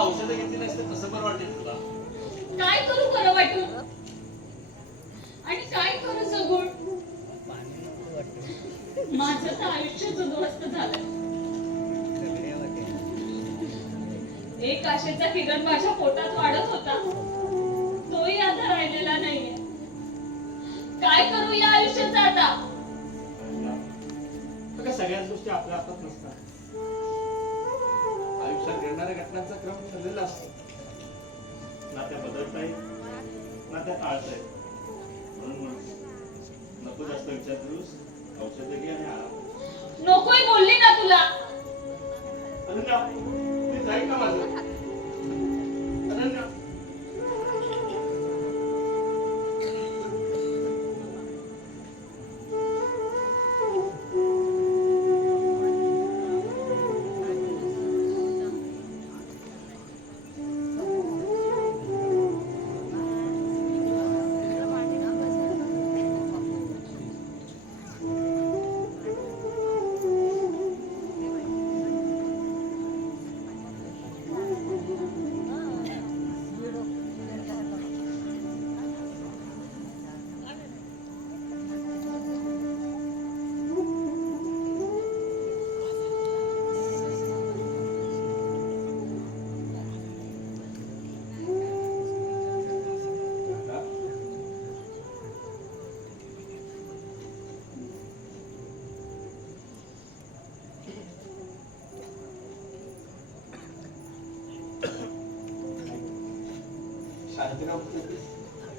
औषध घेतली नसते कसं बरं वाटेल तुला? काय करू बरं वाटून आणि काय करू जगून? माझं तर आयुष्य उद्ध्वस्त झालंय. एक आशेचा किरण माझ्या पोटात वाढत होता, तोही आता राहिलेला नाहीये. काय करू या आयुष्याचा आता? सगळ्याच गोष्टी आपल्या हातात नसतात. आयुष्यात घडणाऱ्या घटनांचा क्रम ठरलेला असतो. ना त्या बदलता येत ना त्या टाळता येत. म्हणून नको जास्त विचार करूस, औषध घे आणि आराम. नकोय बोलली ना तुला. अनन्या, प्लीज ऐक ना माझं. अनन्या,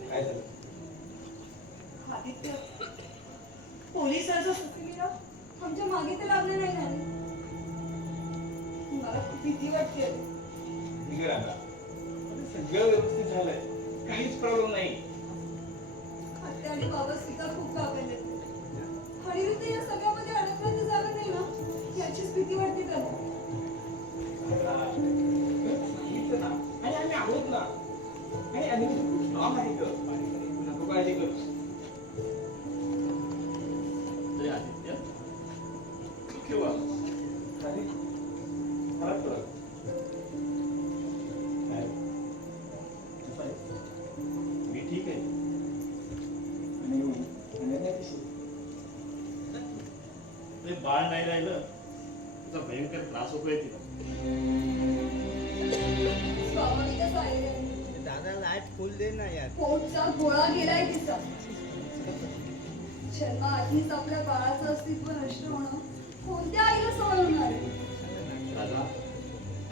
काय झालं? आदित्य, पोलिसांचं सुचलेलं आमच्या मागे तर लागले नाही झाले. मला खूप भीती वाटते. सगळं व्यवस्थित झालंय, काहीच प्रॉब्लेम नाही. आत्या आणि बाबा स्वीकार खूप घाबरले. हरिवृत्त या सगळ्यामध्ये अडकण्याचं जागा नाही ना, याचीच भीती वाटते त्यांना. आणि आम्ही आहोत ना. आणि आम्ही खूप स्ट्रॉंग आहे ग. नको काळजी करू. आदित्य, तू केव्हा आधी फरक पडला? मी ठीक आहे. आणि बाळ नाही राहिलं तुझा भयंकर त्रास होतोय तिला. स्वाभाविकच आहे. दादा लाईट फुल दे ना यार. पोटचा गोळा गेलाय तिचा. जन्माआधीच आपल्या बाळाचं अस्तित्व नष्ट होणं कोणत्या आईला सहन होणार आहे? दादा,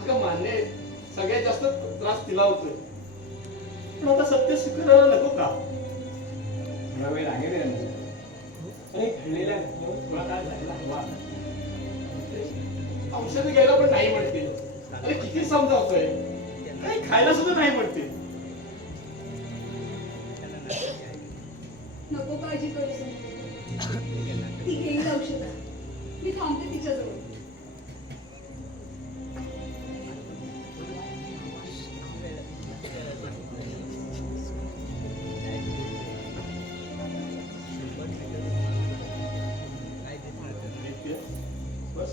अगं मान्य आहे, सगळ्यात जास्त त्रास तिला होतोय. पण आता सत्य स्वीकारायला नको का? थोडा वेळ आहे रे. अरे घडलेल्या तुला काय झालेला हवा. औषध घ्यायला पण नाही म्हणते. अरे किती समजावतोय, काही खायला सुद्धा नाही म्हणते. नको काळजी करू. ती घेईल औषध. मी थांबते तिच्याजवळ. बस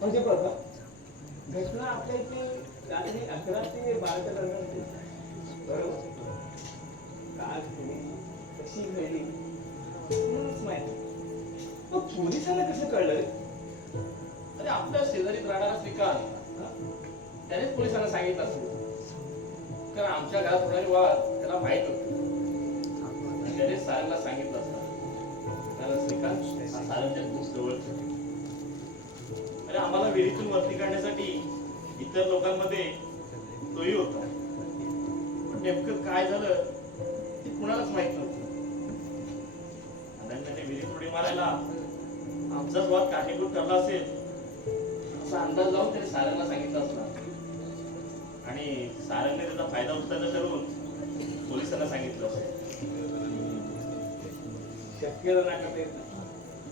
म्हणजे बघा, घटना आपल्या इथे रात्री 11 ते 12च्या दरम्यान होती. बरोबर. काल कशी घडली म्हणूनच माहिती. मग पोलिसांना कसं कळलं रे? अरे आपल्या शेजारी राहणारा श्रीकांत, त्यानेच पोलिसांना सांगितलं असेल. कारण आमच्या घरात होणारी वाद त्याला माहित होती. त्याने सारंगला सांगितलं असतं. कारण श्रीकांत हा सारंगच्या खूप जवळचा. अरे आम्हाला विहिरीतून वरती काढण्यासाठी इतर लोकांमध्ये तोही होता, पण नेमकं काय झालं ते कुणालाच माहित नव्हतं. अनन्याने विहिरीत उडी मारायला आमचाच वाद कारणीभूत ठरला असेल असा अंदाज लावून त्याने सारंगला सांगितलं असणार, आणि सारंगने त्याचा फायदा उचलायचा ठरवून पोलिसांना सांगितलं असेल. शक्यता नाही करता येत नाही.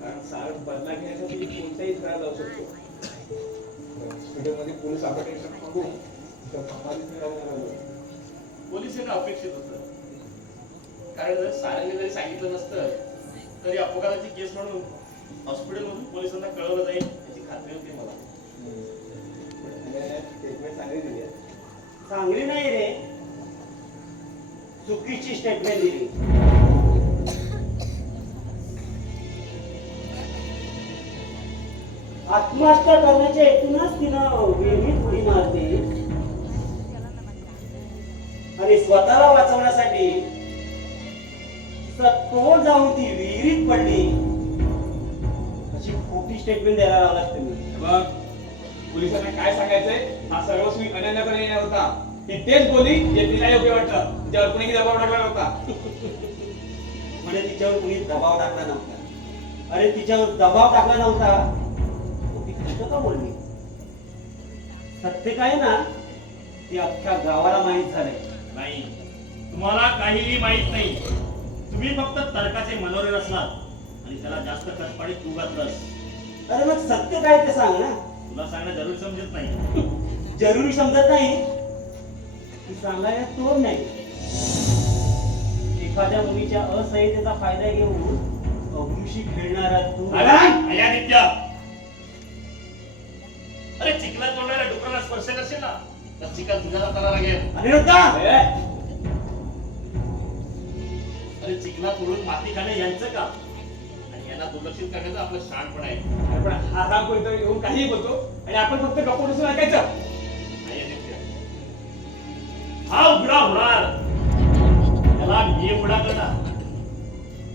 कारण सारंग बदला घेण्यासाठी कोणताही त्रास जाऊ शकतो. हॉस्पिटलमध्ये पोलीस अपेक्षा मागू तर कमालीच मिळालं. पोलिसांना अपेक्षित होतं, कारण जर सारंगने जरी सांगितलं नसतं तरी अपघाताची केस म्हणून हॉस्पिटलमधून पोलिसांना कळवलं जाईल याची खात्री होती मला. स्टेटमेंट चांगली दिली आहे. चांगली नाही रे, चुकीची स्टेटमेंट दिली. आत्महत्या करण्याच्या हेतूनच तिनं विहिरीत उडी मारली आणि स्वतःला वाचवण्यासाठी तोंड जाऊन ती विहिरीत पडली अशी खोटी स्टेटमेंट द्यायला लावलास तुम्ही. बघ, पोलिसांना काय सांगायचंय हा सर्वस्वी अनन्याकडे येणार होता. ती तेच बोली जे तिला योग्य वाटतं, तिच्यावर कुणीही दबाव टाकला नव्हता. म्हणजे तिच्यावर कुणी दबाव टाकला नव्हता. अरे तिच्यावर दबाव टाकला नव्हता, ती खोटं का बोलली? सत्य काय ना ते अख्ख्या गावाला माहित झालंय. नाही, तुम्हाला काहीही माहित नाही. तुम्ही फक्त तर्काचे मनोरे रचलात आणि त्याला जास्त कटपाडी तू घातलंस. अरे मग सत्य काय ते सांग ना. तुला सांगणं जरूर समजत नाही. जरुरी समजत नाही की सांगायला तोड नाही. एखाद्या मुलीच्या असह्यतेचा फायदा घेऊन अवृषी खेळणारा तू. अया नित्या, अरे चिखलात तोंडाला डुकराला स्पर्श करशील ना तर चिखल तुझ्या हाताला लागेल. अनिरुद्धा, अरे चिखलात उडून माती खाणे यांचं का, आणि यांना दुर्लक्षित करण्याचं आपलं शाणपण आहे. अरे पण हा राम कोणीतरी येऊन काहीही बोलतो आणि आपण फक्त गप्प बसून ऐकायचं. अया नित्या, हा उघडा होणार, त्याला मी उघडा करणार,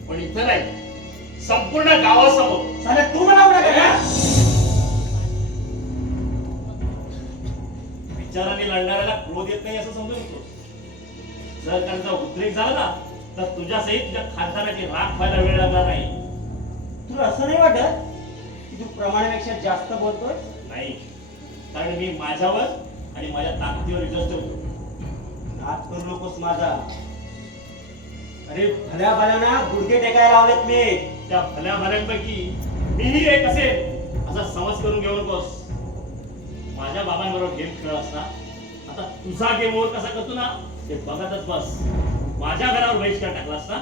पण इथं नाही, संपूर्ण गावासमोर. साला तू मला उडा का? विचाराने लढणाऱ्याला क्रोध येत नाही असं समजू नको. जर त्यांचा उद्रेक झाला ना तर तुझ्यासहित तुझ्या खानदानाची राख व्हायला वेळ लागणार नाही. तुला असं नाही वाटत की तू प्रमाणापेक्षा जास्त बोलतोय? नाही, कारण मी माझ्यावर आणि माझ्या ताकदीवर विश्वास ठेवतो. नाद करू नकोस माझा. अरे भल्या भल्याना गुडघे टेकायला लावलेत मी. त्या भल्या भल्यांपैकी मीही एक असेल असा समज करून घेऊ नकोस. माझ्या बाबांबरोबर गेम खेळ असता, आता तुझा गेम ओव्हर कसा करतो ना ते बघतच बस. माझ्या घरावर बहिष्कार टाकला असता.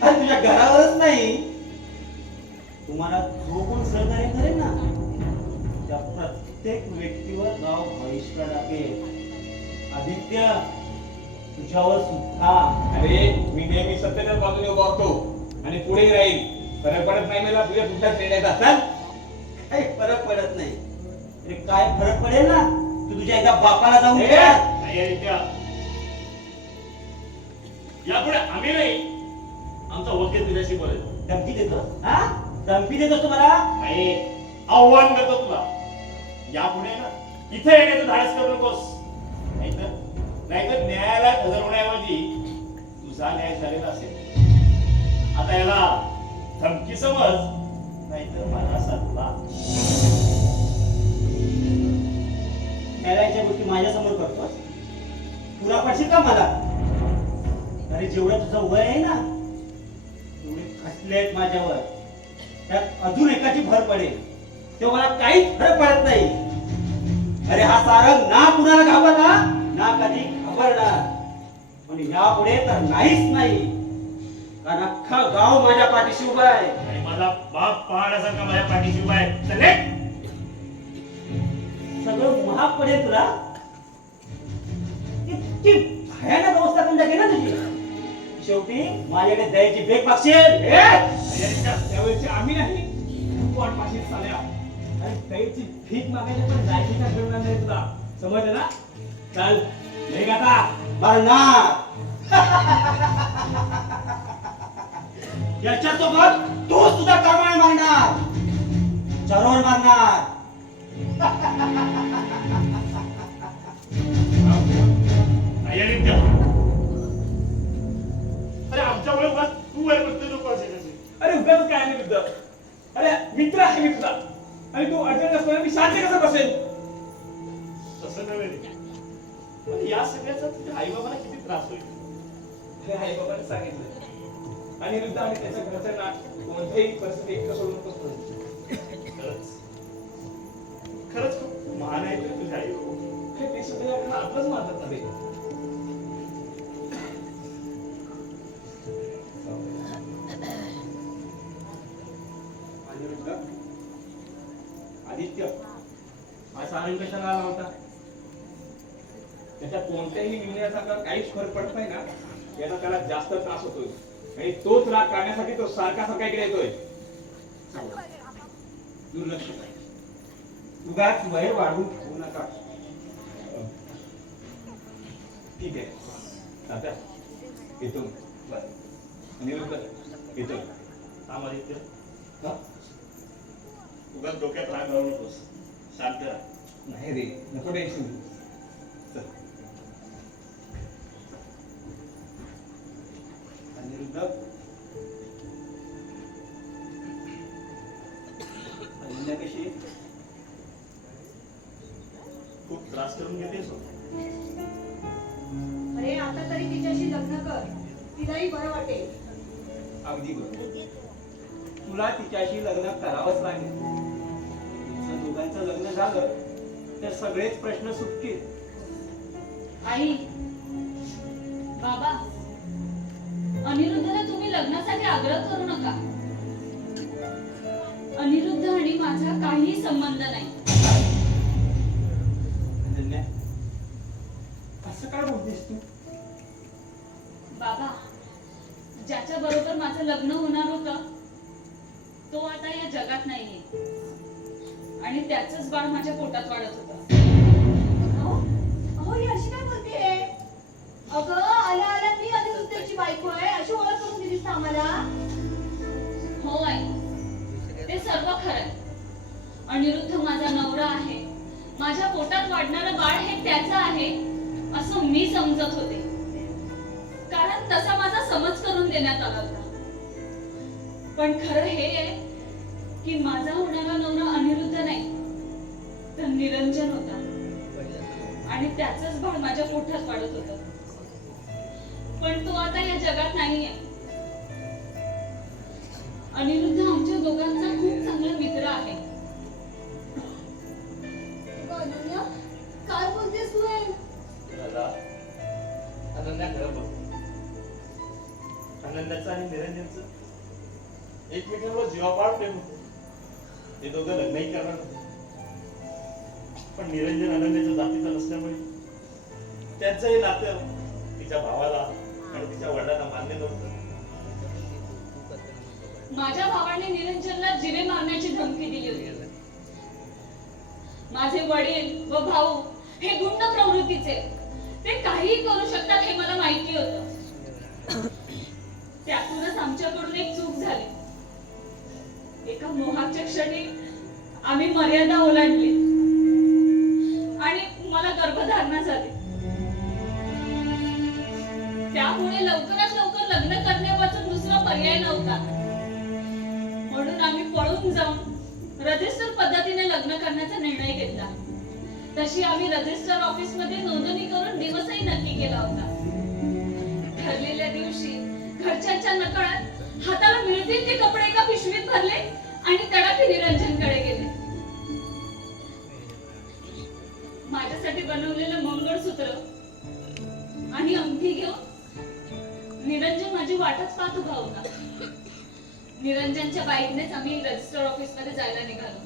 अरे तुझ्या घरावरच नाही, तुम्हाला जो कोण सहकार्य करेल ना त्या प्रत्येक व्यक्तीवर गाव बहिष्कार टाकेल. आदित्य, तुझ्यावर सुद्धा. अरे मी नेहमी सत्याच्याच बाजूने उभा होतो आणि पुढे राहील. फरक पडत नाही मला तुझ्या तुझ्याच निर्णयाचा. चल. काही फरक पडत नाही. अरे काय फरक पडेल ना, तू तुझ्या एकदा बापाला जाऊन ए! विचार. नाही नित्या, यापुढे आम्ही नाही, आमचा वकील तुझ्याशी बोलेल. धमकी देतो? हा, धमकी देतोस तुम्हाला? नाही, आव्हान करतो तुला. यापुढे ना इथे येण्याचं धाडस करू नकोस. नाहीतर न्यायालयात हजर होण्याऐवजी तुझा न्याय झालेला असेल. आता याला धमकी समज, नाहीतर माझा सल्ला. न्यायालयाच्या गोष्टी माझ्या समोर करतोस? तुला पडशील का मला? अरे जेवढं तुझं वय आहे ना तेवढे खटले आहेत माझ्यावर. त्यात अजून एकाची भर पडेल तेव्हा मला काहीच फरक पडत नाही. अरे हा सारंग ना कुणाला घाबरला ना कधी घाबरणार, पण यापुढे तर नाहीच नाही. कारण अख्खा गाव माझ्या पाठीशी उभा आहे. आणि माझा बाप पहाडासारखा माझ्या पाठीशी उभा आहे. चले. सगळं महाग पडेल तुला. इतकी भयानक अवस्था करून टाकेल ना तुझी. शेवटी माझ्याकडे दयाची भेट मागशील. त्यावेळेची आम्ही नाही, तू कोण पाशील साल्या. आणि दयेची भीक मागायची पण जायची का करणार नाही तुला. समजलं ना? चल निघ आता. मरणार. याच्यासोबत तू सुद्धा कर्माने मारणार, चरोर मारणार. नाही अनित्य. अरे आमच्यामुळे उगाच तू वय म्हणते नको असे कसे. अरे उगाच काय नाही मित्र. अरे मित्र आहे मी तुझा आणि तू अडचण असताना मी शांत कसं बसेल? तसं नव्हे रे. पण या सगळ्याचा तुझ्या आई बाबांना किती त्रास होईल. हे आई बाबांनी सांगितलं आणि वृद्ध आणि त्याच्या घरच्यांना कोणत्याही परिस्थिती एकटं सोडून नकोस म्हणून. खरंच खरंच खूप महान आहे तुझ्या आई बाबा. ते सुद्धा याकडे आपलंच मानतात ना ते. आणि वृद्ध आदित्य असा आनंद कशाला आला होता? त्याच्या कोणत्याही निर्णयाचा जर काहीच फरक पडत नाही ना, याचा त्याला जास्त त्रास होतोय आणि तोच राग काढण्यासाठी तो सारखा इकडे येतोय. दुर्लक्ष नाही. उगाच वय वाढवून ठेवू नका. ठीक आहे तात्या येतो. अनिरुद्ध येतो. थांब आदित्य. हा? उगाच डोक्यात राग लावू नकोस. शांत राहा. नाही रे नको टेन्शन घेऊ. चल. अनिरुद्ध अनन्या कशी आहे? खूप त्रास करून घेतेस हो. अरे आता तरी तिच्याशी लग्न कर, तिलाही बरं वाटेल. अगदी बरोबर. तुला तिच्याशी लग्न करावंच लागेल. जर दोघांचं लग्न झालं तर सगळेच प्रश्न सुटतील. आई बाबा अनिरुद्धला तुम्ही लग्नासाठी आग्रह करू नका. अनिरुद्ध आणि माझा काहीही संबंध नाही. अनन्या असं काय बोलतेस तू? बाबा ज्याच्या बरोबर माझं लग्न होणार होतं तो आता या जगात नाहीये आणि त्याचंच बाळ माझ्या पोटात वाढत होतं. अहो अहो, ही अशी काय बोलतेय? अगं आल्या आल्या मी अनिरुद्धची बायको आहे अशी ओळख करून दिलीस ना आम्हाला. हो आई ते सर्व खरंय. अनिरुद्ध माझा नवरा आहे. माझ्या पोटात वाढणारं बाळ हे त्याचं आहे असं मी समजत होते, कारण तसा माझा समज करून देण्यात आला होता. पण खरं हे आहे की माझा होणारा नवरा अनिरुद्ध नाही तर निरंजन होता आणि त्याचंच बाळ माझ्या पोटात वाढत होतं. पण तो आता या जगात नाहीये. अनिरुद्ध आमच्या दोघांचा खूप चांगला मित्र आहे. अगं अनन्या काय बोलतेस तू हे? दादा अनन्या खरं बोलतो. अनन्याचं आणि निरंजनचं एकमेकांवर जीवापाड प्रेम होतं. ते दोघं लग्नही करणार होते. पण निरंजन अनन्याच्या जातीचं नसल्यामुळे त्यांचं हे नातं तिच्या भावाला आणि तिच्या वडिलांना मान्य नव्हतं. माझ्या भावाने निरंजनला जिवे मारण्याची धमकी दिली होती. माझे वडील व भाऊ हे गुंड प्रवृत्तीचे, ते काहीही करू शकतात हे मला माहिती होतं. त्यातूनच आमच्याकडून एक चूक झाली. एका मोहाच्या क्षणी आम्ही मर्यादा ओलांडली आणि मला गर्भधारणा झाली. त्यामुळे लवकरात लवकर लग्न करण्यापासून दुसरा पर्याय नव्हता. म्हणून आम्ही पळून जाऊन रजिस्टर पद्धतीने लग्न करण्याचा निर्णय घेतला. तशी आम्ही रजिस्टर ऑफिस मध्ये नोंदणी करून दिवसही नक्की केला होता. ठरलेल्या दिवशी घरच्यांच्या नकळत हाताला मिळतील ते कपडे एका पिशवीत भरले आणि तडाखे निरंजनकडे गेले. माझ्यासाठी बनवलेलं मंगळसूत्र आणि अंगठी घेऊन निरंजन माझी वाटच पाहत उभा होता. निरंजनच्या बाईकनेच आम्ही रजिस्टर ऑफिस मध्ये जायला निघालो.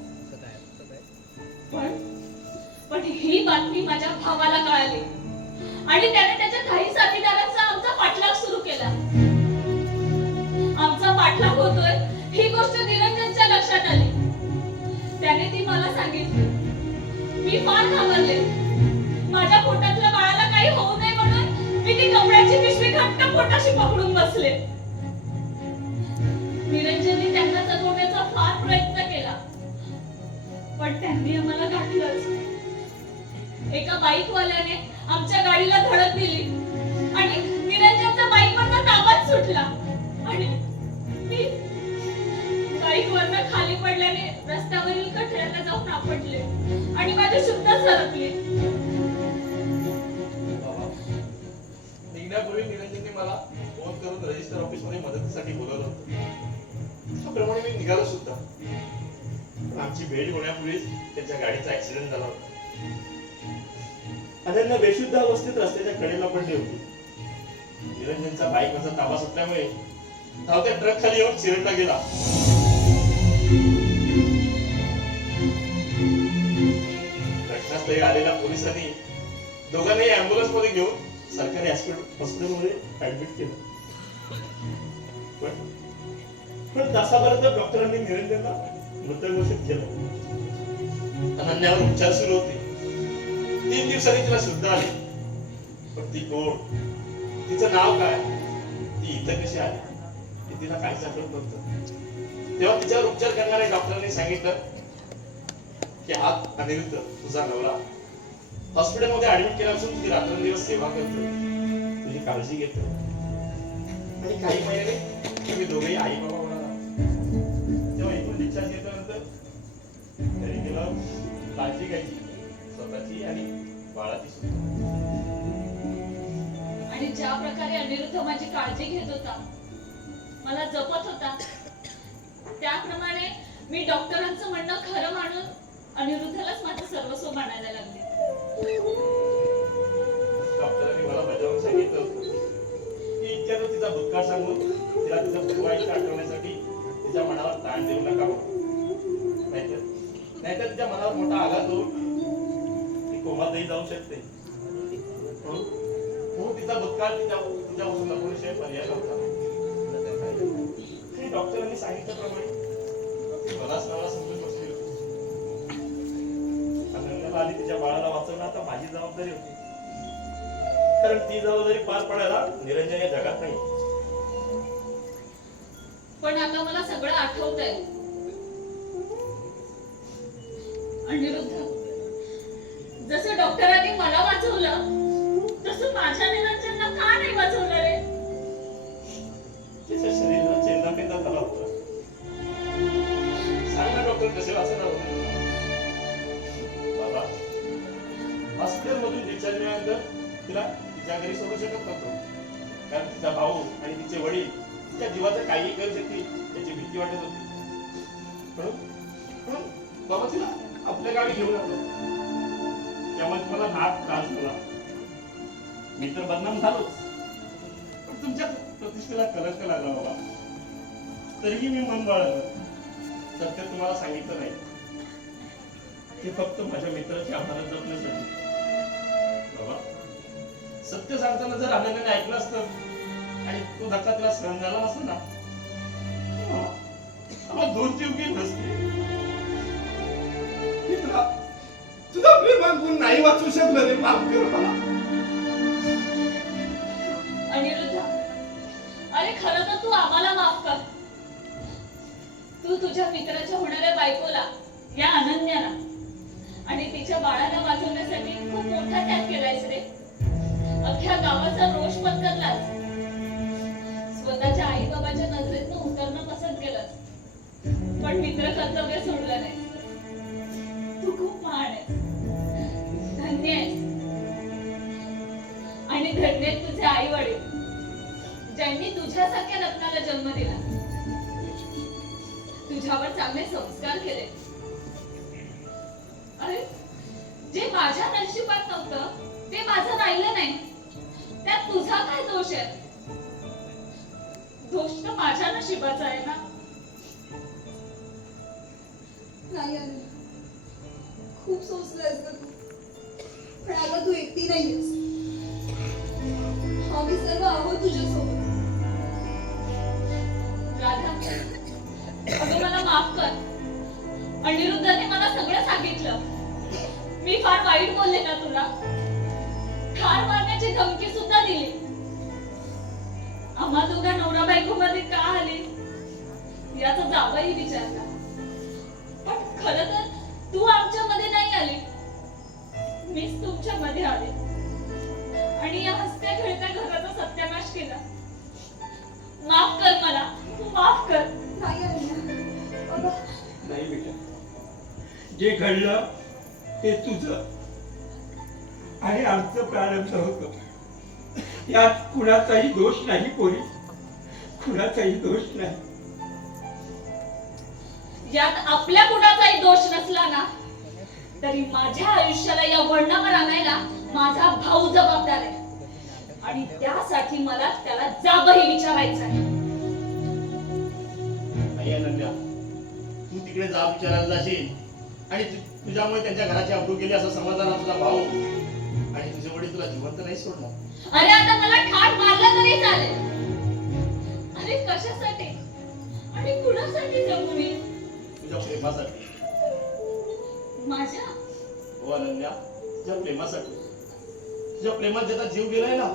पण ही बातमी माझ्या भावाला कळाली आणि त्याने त्याच्या काही साथीदारांचा आमचा पाठलाग सुरू केला. आमचा पाठलाग होतोय ही गोष्ट निरंजनच्या लक्षात आली. त्याने ती मला सांगितली. मी फार घाबरले. माझ्या पोटातल्या बाळाला काही होऊ नये म्हणून मी ती कपड्याची पिशवी घट्ट पोटाशी पकडून बसले. निरंजनने त्यांना जगवण्याचा फार प्रयत्न केला पण त्यांनी आम्हाला गाठलंच. एका बाईकवाल्याने आमच्या गाडीला धडक दिली आणि निरंजनचा बाईकवरचा ताबाच सुटला आणि मी बाईकवरनं खाली पडल्याने रस्त्यावरील कठड्याला जाऊन आपटले आणि माझी शुद्ध सरकली. बाबा, निघण्यापूर्वी निरंजनने मला फोन करून रजिस्टर ऑफिस मध्ये मदतीसाठी बोलवलं होतं. त्याप्रमाणे मी निघालो सुद्धा. पण आमची भेट होण्यापूर्वीच त्यांच्या गाडीचा ऍक्सिडेंट झाला होता. अनन्या बेशुद्ध अवस्थेत रस्त्याच्या कडेला पडली होती. निरंजनचा बाईकवरचा ताबा सुटल्यामुळे धावत्या ट्रक खाली येऊन चिरडला गेला. घटनास्थळी आलेल्या पोलिसांनी दोघांनाही अँब्युलन्स मध्ये घेऊन सरकारी हॉस्पिटलमध्ये ऍडमिट केलं. पण तासाभरात डॉक्टरांनी निरंजनला मृत घोषित केलं. अनन्यावर उपचार सुरू होते. 3 दिवसांनी तिला शुद्ध आली. पण ती कोण, तिचं नाव काय, ती इथं कशी आली हे तिला काहीच आठवत नव्हतं. तेव्हा तिच्यावर उपचार करणाऱ्या डॉक्टरांनी सांगितलं की हा अनिरुद्ध तुझा नवरा हॉस्पिटलमध्ये ऍडमिट केला असून तुझी रात्रंदिवस सेवा करतो, तुझी काळजी घेतो. आणि काही महिन्याने तुम्ही दोघेही आई बाबा होणार आहात. तेव्हा इथून डिस्चार्ज घेतल्यानंतर घरी गेल्यावर काळजी घ्यायची, स्वतःची आणि बाळाची सुद्धा. आणि ज्या प्रकारे अनिरुद्ध माझी काळजी घेत होता, मला जपत होता, त्याप्रमाणे मी डॉक्टरांचं म्हणणं खरं मानून अनिरुद्धलाच माझं सर्वस्व मानायला लागले. डॉक्टरांनी मला बजावून सांगितलं होतं की इतक्यात तिचा भूतकाळ सांगून तिला तिचा भूतकाळीचं आठवण्यासाठी तिच्या मनावर ताण देऊ नका म्हणून. नाहीतर तिच्या मनावर मोठा आघात होऊन ती कोमातही जाऊ शकते. म्हणून तिचा भूतकाळ तुझ्यापासून लपवण्याशिवाय पर्याय नव्हता. डॉक्टरांनी सांगितल्याप्रमाणे मलाच नवरा समजून बसली होती. अनन्याला आणि तिच्या बाळाला वाचवणं आता माझी जबाबदारी होती. कारण ती जबाबदारी पार पाडायला निरंजन या जगात नाही. पण आता मला सगळं आठवतंय. अनिरुद्ध, जसं डॉक्टरांनी मला वाचवलं तसं माझ्या निरंजनला का नाही वाचवलं रे? तिच्या शरीराला चेंदापेंदा झाला होता. सांग ना डॉक्टर, कसे वाचणार होते? बाबा, हॉस्पिटल मधून डिस्चार्ज मिळाल्यानंतर तिला तिच्या घरी सोडू शकत नव्हतो. कारण तिचा भाऊ आणि तिचे वडील तिच्या जीवाचं काही करू शकतील त्याची भीती वाटत होती. म्हणून बाबा तिला आपल्या गावी घेऊन आलो. त्यामुळे तुम्हाला नाक त्रास झाला. मी तर बदनाम झालोच, पण तुमच्या प्रतिष्ठेला कलंक लागला बाबा. तरीही मी मन बाळगलं. सत्य तुम्हाला सांगितलं नाही. ते फक्त माझ्या मित्राची आम्हाला जपण्यासाठी. बाबा, सत्य सांगताना जर अनन्याने ऐकलं असतं आणि तो धक्का तिला सहन झाला नसता ना, आम्हाला 2 जीव गेले नसते. तुझा प्रेम गुण नाही वाचू शकलं रे. माफ कर मला. अनिरुद्ध, अरे खरं तर तू आम्हाला माफ कर. तू तुझ्या मित्राच्या होणाऱ्या बायकोला, या अनन्याला आणि तिच्या बाळाला वाचवण्यासाठी खूप मोठा त्याग केलायस रे. अख्ख्या गावाचा रोष पत्करलास. स्वतःच्या आई बाबाच्या नजरेतनं उतरणं पसंत केलंस, पण मित्र कर्तव्य सोडलं नाही. तू खूप महान आहेस, धन्य आहेस. आणि धन्य आहेत तुझे आई वडील, ज्यांनी तुझ्यासारख्या रत्नाला जन्म दिला, तुझ्यावर चांगले संस्कार केले. अरे, जे माझ्या नशिबात नव्हतं ते माझं राहिलं नाही. त्यात तुझा काय दोष आहे? दोष तर माझ्या नशिबाचा आहे ना. नाही अरे, खूप सोचलंयस ग तू. पण अगं तू एकटी नाहीयेस. आम्ही सर्व आहोत तुझ्यासोबत. राधा, अगं मला माफ कर. अनिरुद्धने मला सगळं सांगितलं. मी फार वाईट बोलले ना तुला. ठार मारण्याची धमकी सुद्धा दिली. आम्हा दोघा नवरा बायको मध्ये का आली याचा जाबाही विचारला. पण खरं तर तू तुमच्या मध्ये आले आणि या हसत्या खेळत्या घराचा सत्यानाश केला. माफ कर मला, माफ कर. नाही अनन्या बाबा नाही बेटा, जे घडलं ते तुझं आणि आमचं प्रारब्ध होतं. यात कुणाचाही दोष नाही पोरी, कुणाचाही दोष नाही. यात आपल्या कुणाचाही दोष नसला ना तरी माझ्या आयुष्याला या वळणावर आणायला माझा भाऊ जबाबदार आहे आणि त्यासाठी मला त्याला जाबही विचारायचं आहे. नाही अनन्या, तू तिकडे जा विचारायला जाशील आणि तुझ्यामुळे त्यांच्या घराची अब्रू गेली असं समजणार तुझा भाऊ आणि तुझे वडील तुला जिवंत नाही सोडणार. अरे आता मला ठाठ मारलं तरी चालेल. अरे कशासाठी आणि कुणासाठी जगू मी? तुझ्या प्रेमासाठी. माझ्या हो अनन्या, तुझ्या प्रेमासाठी. तुझ्या प्रेमात ज्याचा जीव गेलाय ना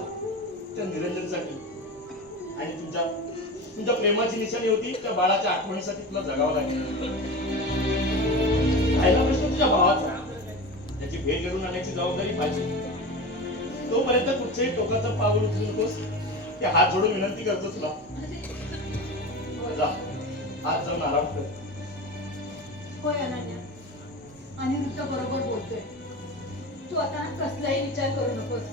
त्या निरंजनसाठी. आणि तुमच्या प्रेमाची निशाणी होती त्या बाळाच्या आठवणीसाठी तुला जगावं लागेल. राहिला प्रश्न तुझ्या भावाचा, त्याची भेट घडून आणण्याची जबाबदारी माझी. तोपर्यंत कुठचंही टोकाचं पाऊल उचलू नकोस, ते हात जोडून विनंती करतो तुला. जा, आज जाऊन आराम कर. होय अनन्या, अनिरुद्ध बरोबर बोलतोय. तू आता कसलाही विचार करू नकोस.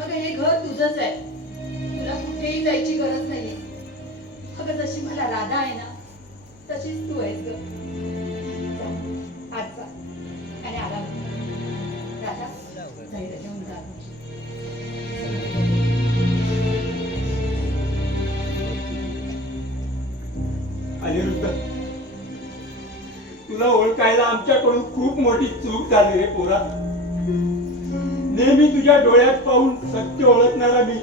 अगं हे घर तुझंच आहे, तुला कुठेही जायची गरज नाहीये. अगं जशी मला राधा आहे ना तशीच तू आहेस ग. जा, आज जा आणि आराम कर. राधा जाईल घेऊन जा. अनिरुद्ध, तुला ओळखायला आमच्याकडून खूप मोठी चूक झाली रे पोरा. नेहमी तुझ्या डोळ्यात पाहून सत्य ओळखणारा मी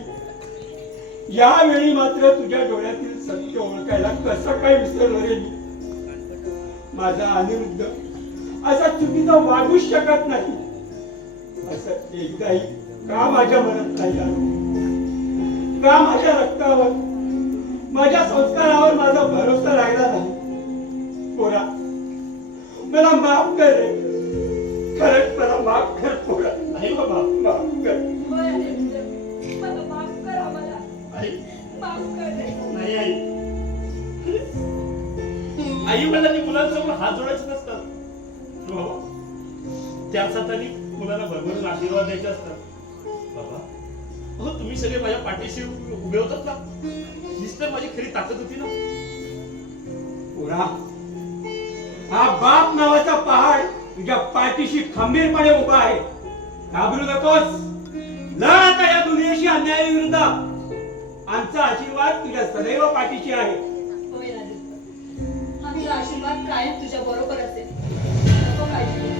यावेळी मात्र तुझ्या डोळ्यातील सत्य ओळखायला कसं काय विसरलो रे मी. माझा अनिरुद्ध असा चुकीचा वागूच शकत नाही. असं एकदाही का माझ्या मनात नाही आलं? का माझ्या रक्तावर, माझ्या संस्कारावर माझा भरोसा राहिला नाही? पोरा, मला माफ कर रे, खरंच मला माफ कर पोरा. नाही बाबा, माफ कर. होय अनिरुद्ध, मला माफ कर आम्हाला. आई, माफ कर रे. नाही आई. आई वडिलांनी मुलांसमोर हात जोडायचे नसतात बाबा. त्याच हाताने मुलांना भरभरून आशीर्वाद द्यायचे असतात बाबा. अहो तुम्ही सगळे माझ्या पाठीशी उभे होतात ना, हीच तर माझी खरी ताकद होती ना. पोरा, हा बाप नावाचा पहाड तुझ्या पाठीशी खंबीरपणे उभा आहे. घाबरू नकोस. लढ आता या दुनियेशी अन्यायाविरुद्ध. आमचा आशीर्वाद तुझ्या सदैव पाठीशी आहे. होय अनिरुद्ध, आमचा आशीर्वाद कायम तुझ्या बरोबर असेल. नको काळजी करू.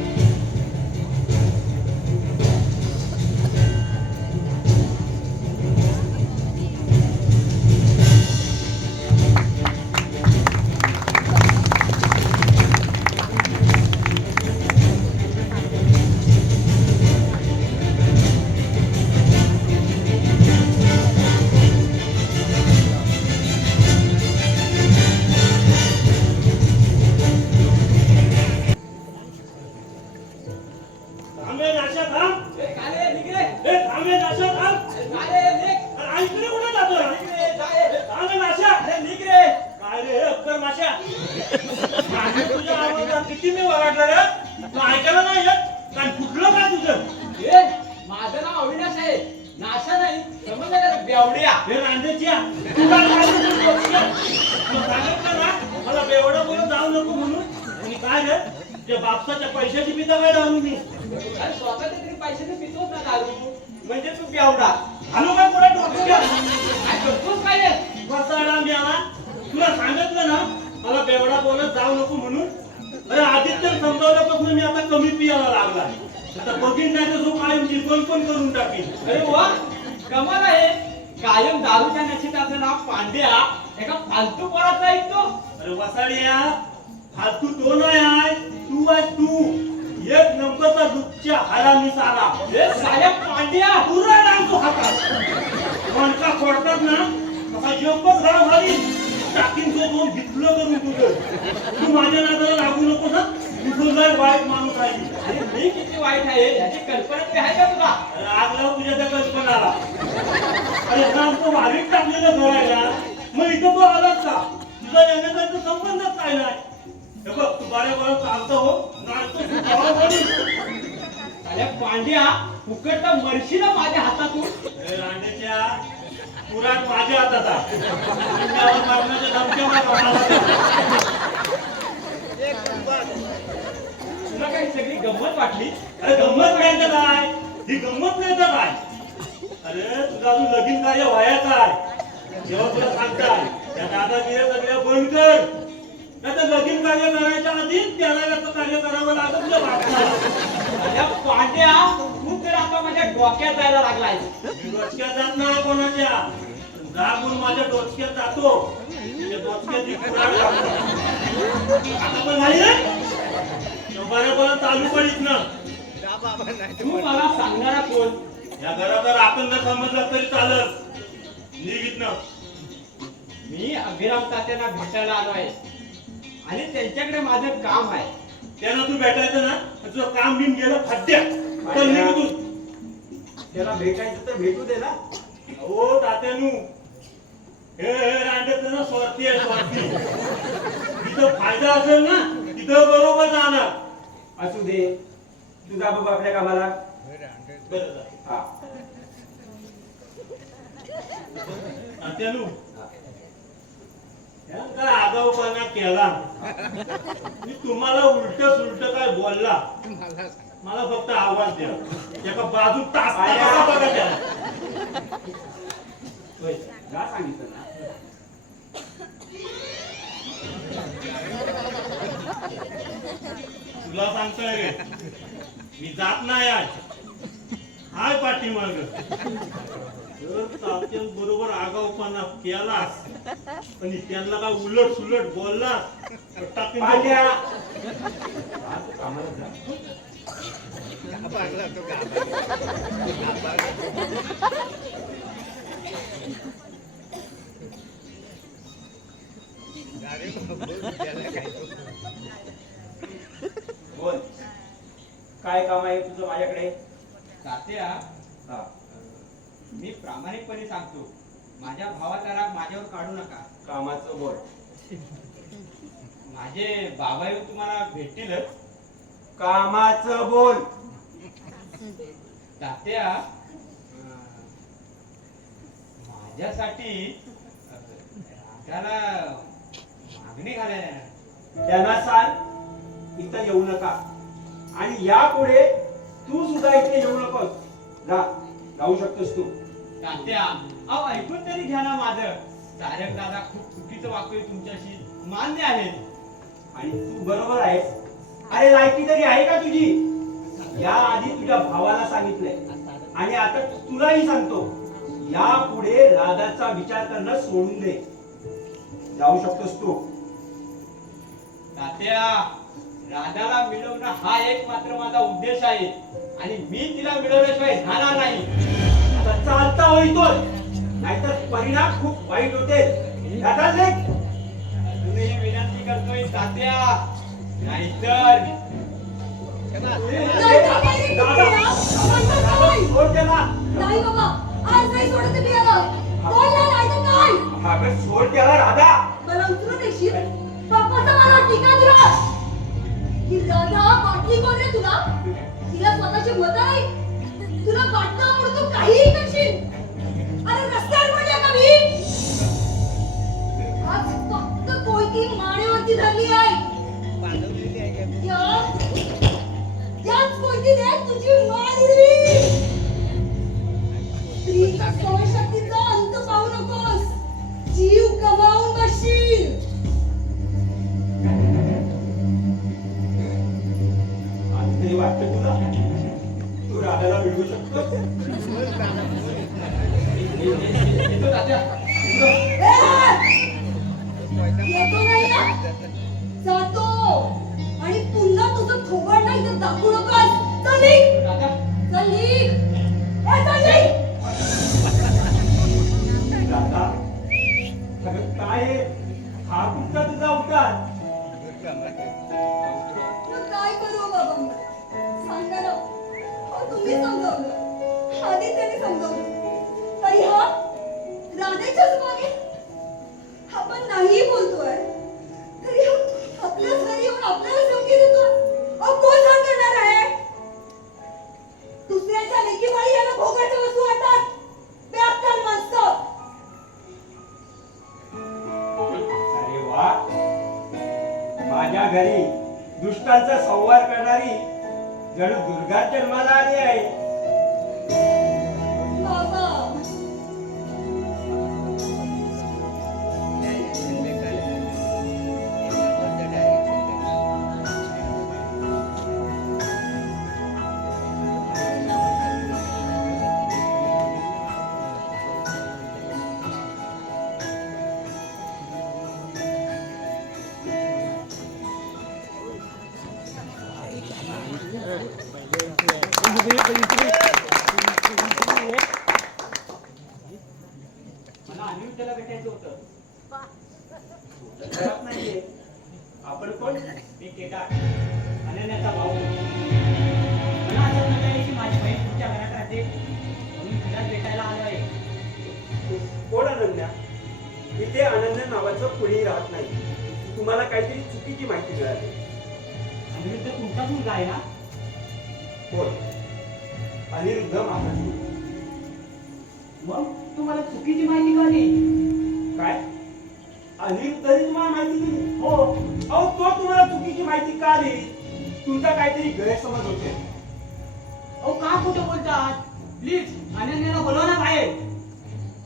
थांबे नाशा थांब. ए थांबे नाशा थांब. आई इकडे कुठे जातोय? थांबे नाशा. काय रे अक्कर नाशा? माझ्या तुझ्या आवाजात किती मी ओरडलं रे, तू ऐकायला नाही येत? काय कुठलं काय तुझं? माझं नाव अविनाश आहे, नाशा नाही. समजलं का बेवड्या? हे रांदेच्या तुला काय बोलतो? तुला सांगितलं ना मला बेवडा बोलून जाऊ नको म्हणून. आणि काय रे त्या बापसाच्या पैशाची पिता काय दारू मी? अरे स्वतःच्या तरी पैशाने पितोच ना दारू. म्हणजे तू बेवडा आलो काय पुढे डोक्यात? काय करतोस काय रे? बसायला द्यावा. तुला सांगितलं ना मला बेवडा बोलत जाऊ नको म्हणून. अरे आदित्य समजावल्यापासून मी आता कमी पियाला लागला. आता बघीन नाही तर जो कायम निर्बंध पण करून टाकेल. अरे वा, कमाल आहे. कायम दारूच्या नशेचं नाव पांड्या एका फालतू पोराचा ऐकतो. अरे वसाड्या, फालतू तो नाही आहे, तू आहेस तू. एक नंबरचा दुःखच्या हरामी सारा. हे साऱ्या पांड्या पुरा डांगतो हातात. कोणता खोडतात ना असा एकच घरा झाली टाकीन तो दोन घेतलं करून तुझं. तू माझ्या नादाला लागू नको ना. सुद्धा वाईट माणूस आहे मी. आणि मी किती वाईट आहे याची कल्पना तरी आहे का तुला? अरे आग लावून तुझ्या त्या कल्पनाला. अरे हा आमचं वारीत टाकलेलं घर आहे ना, मग इथं तो आलाच का? तुझा येण्याचा इथं संबंधच काय नाही. हे बघ तू बऱ्या चालतो हो, नाचतो तू. अरे पांड्या फुकटचा मरशील माझ्या हातातून. अरे रांडेच्या पुराण माझ्या हातात आहे. अंगावर मारण्याच्या धमक्या मला. तुला काही सगळी गंमत वाटली? अरे गंमत नाही काय, ही गंमत नाही तर काय. अरे तुझं अजून लगीन कार्य व्हायचं आहे. जेव्हा तुला सांगताय त्या दादागिऱ्या सगळ्या बंद कर, नाही तर लगीन कार्य करायच्या आधी त्याला याचं कार्य करावं लागत तुझ्या वाटणार. अरे पांड्या तू तर आता माझ्या डोक्यात जायला लागलाय. डोचक्यात जात नाही कोणाच्या, जा म्हणून माझ्या डोचक्यात जातो. तुझ्या डोचक्याची पुराण लागतो. आता पण झाली ना बऱ्यापर्यंत चालू पडीत ना. तू मला सांगणारा कोण? या घरात आपण जर समजलं तरी चालत. निघित ना मी अभिराम तात्यांना भेटायला आलो आहे आणि त्यांच्याकडे माझं काम आहे. त्यांना तू भेटायचं ना, तुझं काम बिन गेलं खड्ड्यात. चल निघ तू. त्याला भेटायचं तर भेटू दे ना. हो तात्यानू, हे रांडेचं ना स्वार्थी आहे, स्वार्थी. जिथं फायदा असेल ना तिथं बरोबर जाणार. असू दे, तुझा बाबा आपल्या कामाला. बरं. हा. तात्यानू, यांचा आगाऊपणा केला. मी तुम्हाला उलट सुलट काय बोलला, मला फक्त आवाज द्या. एका बाजू तास बघा त्याला. होय, जा सांगितलं ना. तुला सांगतोय रे, मी जात नाही आज. हाय पाठीमाग. जर तात्यां बरोबर आगाऊपणा केलास आणि त्यांना काय उलट सुलट बोललास तर टाकीन. पांड्या, आज कामाला जा. बोल, काय काम आहे तुझं माझ्याकडे? तात्या हा. मी प्रामाणिकपणे सांगतो, माझ्या भावाचा राग माझ्यावर काढू नका. कामाचं बोल. माझे बाबा येऊन तुम्हाला भेटतीलच. कामाचं बोल. तात्या माझ्यासाठी राजाला मागणी घालायला. त्यांना सांग इथं येऊ नका आणि यापुढे तू सुद्धा इथे येऊ नकोस. जा, जाऊ शकतोस तू. तात्या अहो ऐकून तरी घ्या ना माझं. तारक दादा खूप चुकीचं वागतोय तुमच्याशी, मान्य आहे. आणि तू बरोबर आहेस. अरे लायकी तरी आहे का तुझी? या आधी तुझ्या भावाला सांगितलंय आणि आता तुलाही सांगतो, यापुढे राधाचा विचार करणं सोडून दे. जाऊ शकतोस तू. तात्या राधाला मिळवणं हा एक मात्र माझा उद्देश आहे आणि मी तिला मिळवल्याशिवाय राहणार नाही. आता चालता होईतोय, नाहीतर परिणाम खूप वाईट होते. राधा लेक. अजूनही विनंती करतोय तात्या, नाहीतर सोड त्याला. नाही बाबा, आज नाही सोडत मी याला. बोल ना, नाही तर काय? अगं सोड त्याला राधा. मला उचलून देशील? बाप्पाचा मला टीका दिला की राधा वाटली कोण रे तुला? तिला स्वतःची मतं नाही. तुला वाटतं म्हणून तू काहीही करशील. अरे रस्त्यावर पडल्या का मी? आज फक्त कोयती मानेवरती धरली आहे. याच कोयतीने तुझी मान उडवी. स्त्रीच्या सहनशक्तीचा अंत पाहू नकोस. जीव गमावून बसशील. आज तरी वाटतं तुला तू राधाला मिळवू शकतोस? येतो तात्या. येतो नाही ना? जातो. आणि पुन्हा तुझं थोबड नाही तर दाखवू नकोस. चल निघ. तात्या चल निघ. चल निघ. राधा, अगं काय आहे? हा कुठचा तुझा अवतार? तू हो बाबा मला. सांगा ना. हो तुम्ही समजावलं. आदित्यने समजावलं. आणि हा राधेच्याच मागे आपण नाही बोलतोय तरी हा आपल्याच घरी येऊन आपल्याला धमकी देतोय. अहो कोण सहन करणार आहे? दुसऱ्याच्या लेकीबाळी याला भोगाच्या वस्तू वाटतात. बेअक्कल माणसं. अरे वा, माझ्या घरी दुष्टांचा संहार करणारी जणू दुर्गा जन्माला आली आहे. बाबा डायरेक्शन बेकार आहे. एक नंबरचं डायरेक्शन बेकार. मला अनिरुद्धला भेटायचं होतं. घरात नाहीये. आपण कोण? मी केदार, अनन्याचा भाऊ. मला असं म्हणाले की माझी बहीण तुमच्या घरात राहते म्हणून तिला भेटायला आलो आहे. कोण अनन्या? इथे अनन्या नावाचं कुणी राहत नाही. तुम्हाला काहीतरी चुकीची माहिती मिळाली. अनिरुद्ध तुमचा मुलगा आहे ना? होय, अनिरुद्ध माझा मुलगा. मग तुम्हाला चुकीची माहिती कळली? काय? अनिरुद्धने तुम्हाला माहिती दिली? हो. अहो तो तुम्हाला चुकीची माहिती का दिली? तुमचा काहीतरी गैरसमज होते. अहो का खोटं बोलतात? प्लीज अनन्याला बोलवा ना बाहेर.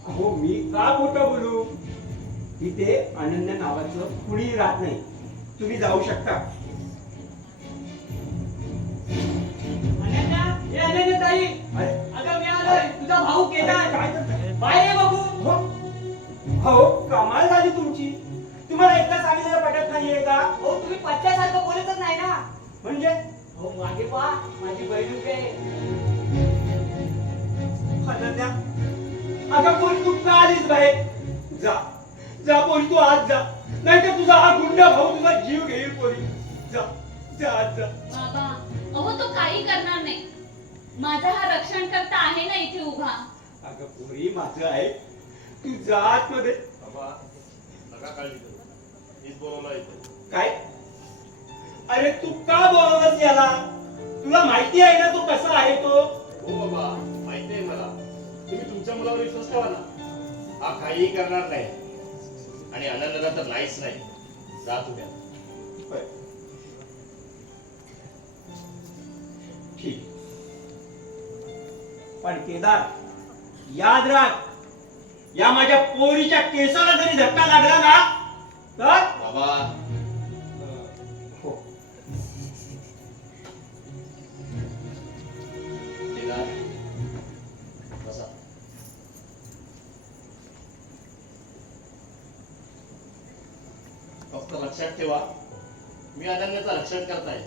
अहो मी का खोटं बोलू? इथे अनन्या नावाचं कुणी राहत नाही. तुम्ही जाऊ शकता. अनन्या, हे अनन्या ताई. अरे, अगं मी आलोय. तुझा भाऊ अरे, केदार. काय करताय? बाहेर ये बघू. हो, कमाल झाली तुमची. तुम्हाला एकदा सांगितलेलं पटत नाहीये का? हो तुम्ही पच्च्यासारखं बोलतच नाही ना. म्हणजे हो मागे पहा, माझी बहीण उभी आहे. अनन्या, अगं पोरी तू का आलीस बाहेर? जा जा पोरी, तू आज जा, नाहीतर तुझा हा गुंड भाऊ तुझा जीव घेईल. पोरी जा जा आज जा. बाबा अहो तो काही करणार नाही. माझा हा रक्षण करता आहे ना इथे उभा. अगं पोरी माझं आहे, तू जा आतमध्ये. बाबा नका काळजी करू. हीच बोलवला इथे. काय? अरे तू का बोलवलंस याला? तुला माहिती आहे ना तो कसा आहे तो? हो बाबा माहिती आहे मला. तुम्ही तुमच्या मुलावर विश्वास ठेवा ना. हा काहीही करणार नाही आणि अनन्याला तर नाहीच नाही. जा तुम्ही. होय. ठीक. पण केदार याद राख, या माझ्या पोरीच्या केसाला जरी धक्का लागला ना तर बाबा हो. केदार बसा. फक्त लक्षात ठेवा मी अनन्याचं रक्षण करताय.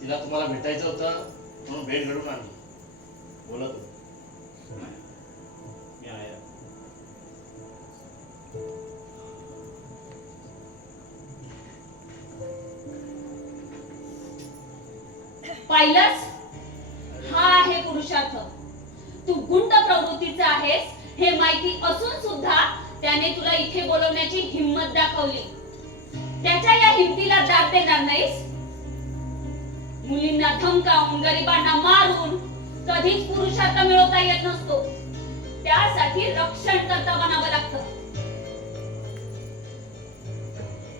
तिला तुम्हाला भेटायचं होतं म्हणून भेट घडून आणली. बोला तू. मी आहे. पाहिलंस? हा आहे पुरुषार्थ. तू गुंड प्रवृत्तीचा आहेस हे माहिती असून सुद्धा त्याने तुला इथे बोलवण्याची हिम्मत दाखवली. त्याच्या या हिमतीला दाद देणार नाहीस? मुलींना धमकावून, गरिबांना मारून कधीच पुरुषार्थ मिळवता येत नसतो. त्यासाठी रक्षण करता बनावं लागतं.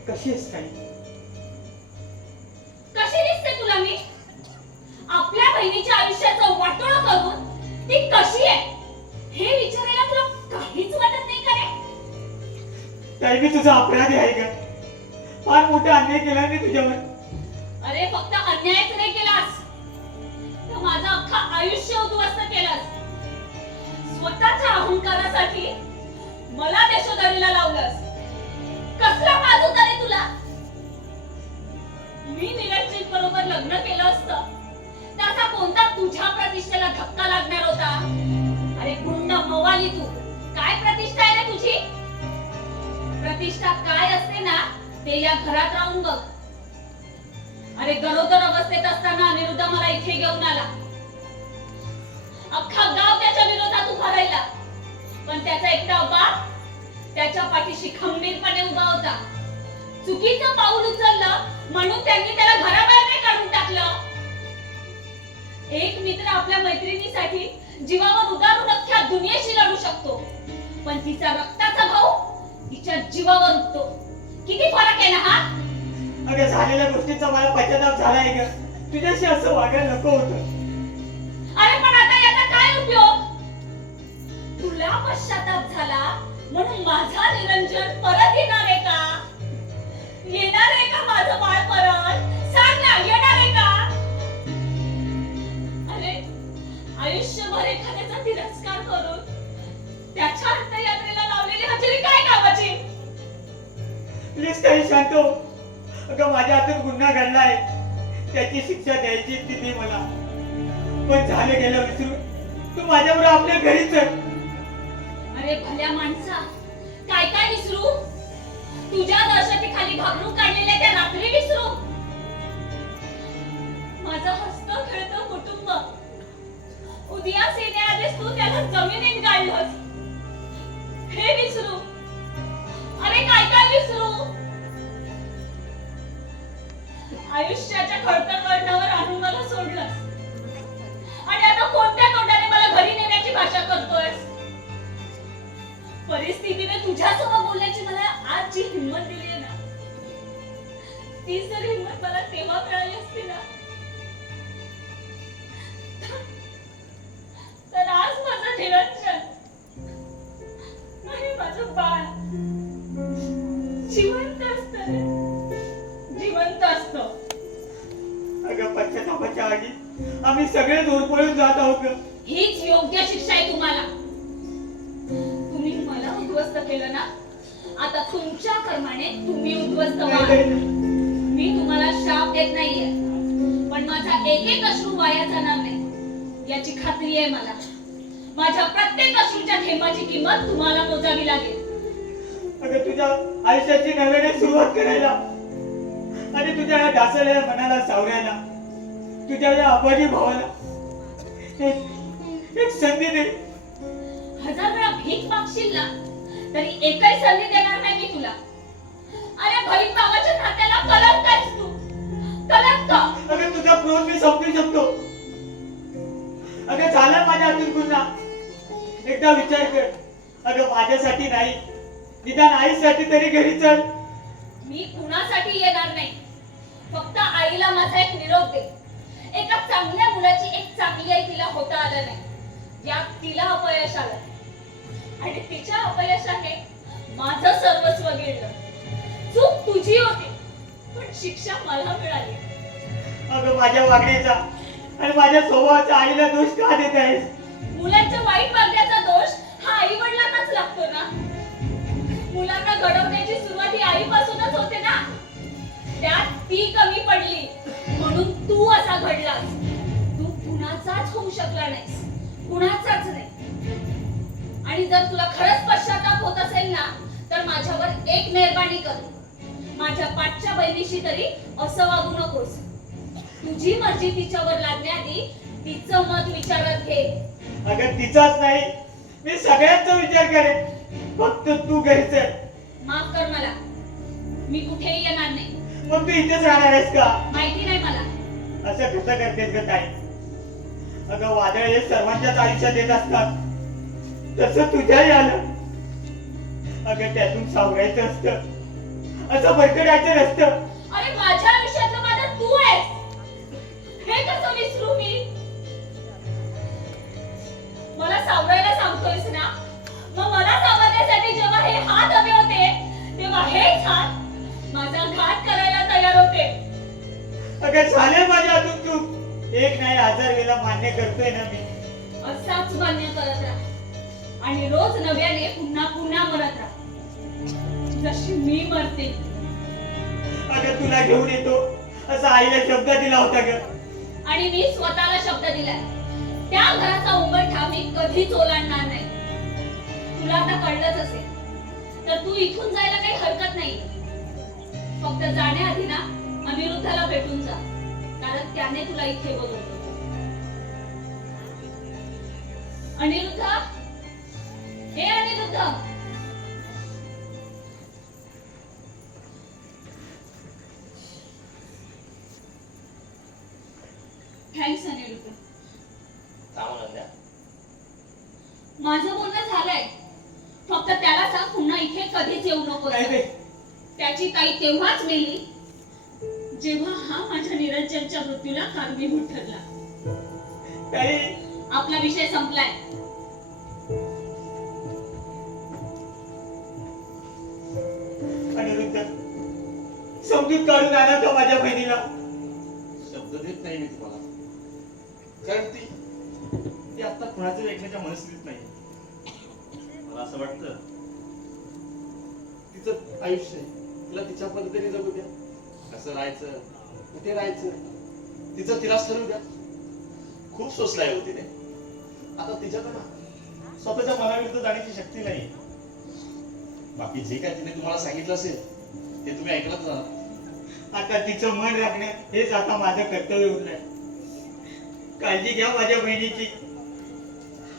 कशी आहेस काही? कशी दिसते तुला मी? आपल्या बहिणीच्या आयुष्याचं वाटोळं करून ती कशी आहे हे विचारायला तुला काहीच वाटत नाही का रे? काही मी तुझा अपराधी आहे का? फार मोठा अन्याय केला मी तुझ्यावर. अरे फक्त अन्यायच नाही केलास तर माझं अख्खं आयुष्य उद्ध्वस्त केलंस. स्वतःच्या अहंकारासाठी मला देशोधडीला लावलंस. कसला बाजूचा रे तुला? मी निरंजन बरोबर लग्न केलं असतं त्याचा कोणता तुझ्या प्रतिष्ठेला धक्का लागणार होता? अरे गुंड मवाली तू. काय प्रतिष्ठा आहे रे तुझी? प्रतिष्ठा काय असते ना ते या घरात राहून बघ. अरे गरोदर अवस्थेत असताना अनिरुद्ध मला इथे घेऊन आला. अख्खा गाव त्याच्या विरोधात उभा राहिला, पण त्याचा एकटा बाप त्याच्या पाठीशी खंबीरपणे उभा होता. चुकीचं पाऊल उचललं म्हणून त्यांनी त्याला घराबाहेर नाही काढून टाकलं. एक मित्र आपल्या मैत्रिणीसाठी जीवावर उदारून अख्ख्या दुनियेशी लढू शकतो, पण तिचा रक्ताचा भाऊ तिच्या जीवावर उठतो. किती फरक आहे ना हा. अगं झालेल्या गोष्टीचा मला पश्चाताप झालाय ग. तुझ्याशी असं वागायला नको होतं. अरे पण आता याचा काय उपयोग. तुला पश्चाताप झाला म्हणून माझा निरंजन परत येणार आहे का. येणार आहे का माझं बाळ परत. सांग ना, येणार आहे का. अरे आयुष्यभर एखाद्याचा तिरस्कार करून त्याच्या अंत्ययात्रेला लावलेली हजेरी काय कामाची. प्लीज काही शांत हो. अगं माझ्या हातात गुन्हा घडलाय, त्याची शिक्षा द्यायची ती दे मला. पण झालं गेलं विसरून तू माझ्याबरोबर आपल्या घरी चल. अरे भल्या माणसा, काय काय विसरू. तुझ्या दहशतीखाली घाबरून काढलेल्या त्या रात्री विसरू. माझं हसतं खेळतं कुटुंब उदयास येण्याआधीच तू त्याला जमिनीत गाडलंस, हे विसरू. अरे काय काय विसरू. आयुष्याच्या खडतर वळणावर आणून मला सोडलंस आणि आता कोणत्या तोंडाने मला घरी नेण्याची भाषा करतोयस. परिस्थितीने तुझ्यासोबत बोलण्याची मला आज जी हिंमत दिली आहे ना, तीच जर हिंमत मला तेव्हा मिळाली असती ना, तर आज माझं निरंजन आणि माझं बाळ जिवंत असतं रे. जिवंत असतं. अगं पश्चातापाच्या आधी आम्ही सगळे दूरपळून जात आहोत ग. हीच योग्य शिक्षा आहे तुम्हाला. तुम्ही मला उद्ध्वस्त केलं ना, आता तुमच्या कर्माने तुम्ही उद्ध्वस्त व्हा. मी तुम्हाला शाप देत नाहीये, पण माझा एक एक अश्रू वाया जाणार नाही याची खात्री आहे मला. माझ्या प्रत्येक अश्रूच्या थेंबाची किंमत तुम्हाला मोजावी लागेल. अगं तुझ्या आयुष्याची नव्याने सुरुवात करायला आणि तुझ्या या ढासळलेल्या मनाला सावरायला, तुझ्या या अभागी भावाला एक संधी दे. 1000 वेळा भीक मागशील ना, तरी एकही संधी देणार नाही मी तुला. अरे बहीण भावाच्या नात्याला कलंक आहेस तू, कलंक. अगं तुझा क्रोध मी समजू शकतो. अगं झाला माझ्या हातून गुन्हा. एकदा विचार कर. अगं माझ्यासाठी नाही, निदान आईसाठी तरी घरी चल. मी कुणासाठी येणार नाही. फक्त आईला माझा एक निरोप दे. एका चांगल्या मुलाची एक चांगली आई तिला होता आलं नाही, यात तिला अपयश आलं आणि तिच्या अपयशाने माझं सर्वस्व गेलं. चूक तुझी होती, पण शिक्षा मला मिळाली. अगं माझ्या वागण्याचा आणि माझ्या स्वभावाचा आईला दोष का देत आहेस. मुलांच्या वाईट वागण्याचा दोष हा आई वडिलांनाच लागतो ना. मुलांना घडवण्याची सुरुवात ही आईपासूनच होते ना. त्यात ती कमी पडली म्हणून तू असा घडलास. तू कुणाचाच होऊ शकला नाहीस, कुणाचाच नाही. आणि जर तुला खरंच पश्चाताप होत असेल ना, तर माझ्यावर एक मेहरबानी कर. माझ्या पाठच्या बहिणीशी तरी असं वागू नकोस. तुझी मर्जी तिच्यावर लादण्याआधी तिचं मत विचारात घे. अगं तिचाच नाही, मी सगळ्यांचा विचार करेन. फक्त तू घरी चल. माफ कर मला, मी कुठेही येणार नाही. मग तू इथेच राहणार आहेस का. माहिती नाही मला. असं कसं करतेस ग ताई. अगं वादळ हे सर्वांच्याच आयुष्यात येत असतात, तसं तुझ्याही आलं. अगं त्यातून सावरायचं असतं, असं भरकडायचं नसतं. अरे माझ्या आयुष्यातलं माझं तू आहेस, हे कसं विसरू मी. मला सावरायला सांगतोयस ना, मग मला सावरण्यासाठी जेव्हा हे हात हवे होते, तेव्हा हेच हात माझा घात करायला तयार होते. अगं झालंय माझ्या हातून चूक. एक नाही 1000 वेळा मान्य करतोय ना मी. असाच मान्य करत राहा आणि रोज नव्याने पुन्हा पुन्हा मरत राहा, जशी मी मरते. अगं तुला घेऊन येतो असा आईला शब्द दिला होता ग. आणि मी स्वतःला शब्द दिलाय, त्या घराचा उंबरठा मी कधीच ओलांडणार नाही. तुला आता कळलंच असेल तर तू इथून जायला काही हरकत नाही. फक्त जाण्याआधी ना अनिरुद्धाला भेटून जा, कारण त्याने तुला इथे बोलवलं. अनिरुद्ध, हे अनिरुद्ध. थँक्स अनिरुद्ध. माझं बोलणं झालंय. फक्त त्याला सांग पुन्हा इथे कधीच येऊ नको. नाही बाई. त्याची ताई तेव्हाच मेली जेव्हा हा माझ्या निरंजनच्या मृत्यूला कारणीभूत ठरला. ताई, आपला विषय संपलाय. अनिरुद्ध, समजूत काढून आणा तो माझ्या बहिणीला. शब्द देत नाही मी तुम्हाला, कारण ती आता कुणाचं ऐकण्याच्या मनस्थितीत नाही. मला असं वाटतं तिचं आयुष्य आहे, तिला तिच्या पद्धतीने जगू द्या. कसं राहायचं, कुठे राहायचं, तिचं तिलाच ठरवू द्या. खूप सोसलाय हो तिने. आता तिच्यात ना स्वतःच्या मनाविरुद्ध जाण्याची शक्ती नाही. बाकी जे काय तिने तुम्हाला सांगितलं असेल ते तुम्ही ऐकलंच ना. आता तिचं मन राखणे हेच आता माझं कर्तव्य उरलंय. काळजी घ्या माझ्या बहिणीची.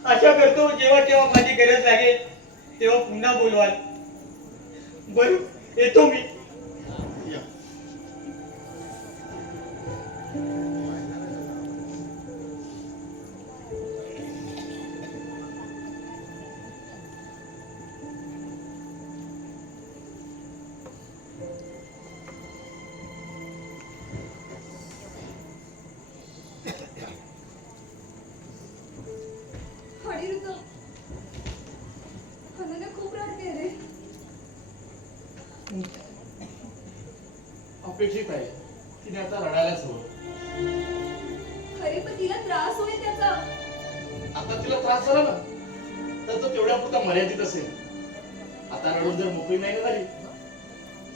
आशा करतो जेव्हा केव्हा माझी गरज लागेल तेव्हा पुन्हा बोलवाल. बरं, येतो मी. या. अनिरुद्ध, अनन्या खूप रडते रे. अपेक्षित आहे तिने आता रडायलाच हवं. खरे पण तिला त्रास होईल त्याचा. आता तिला त्रास झाला ना तर तो तेवढ्या पुरता मर्यादित असेल. आता रडून जर मोकळी नाही ना झाली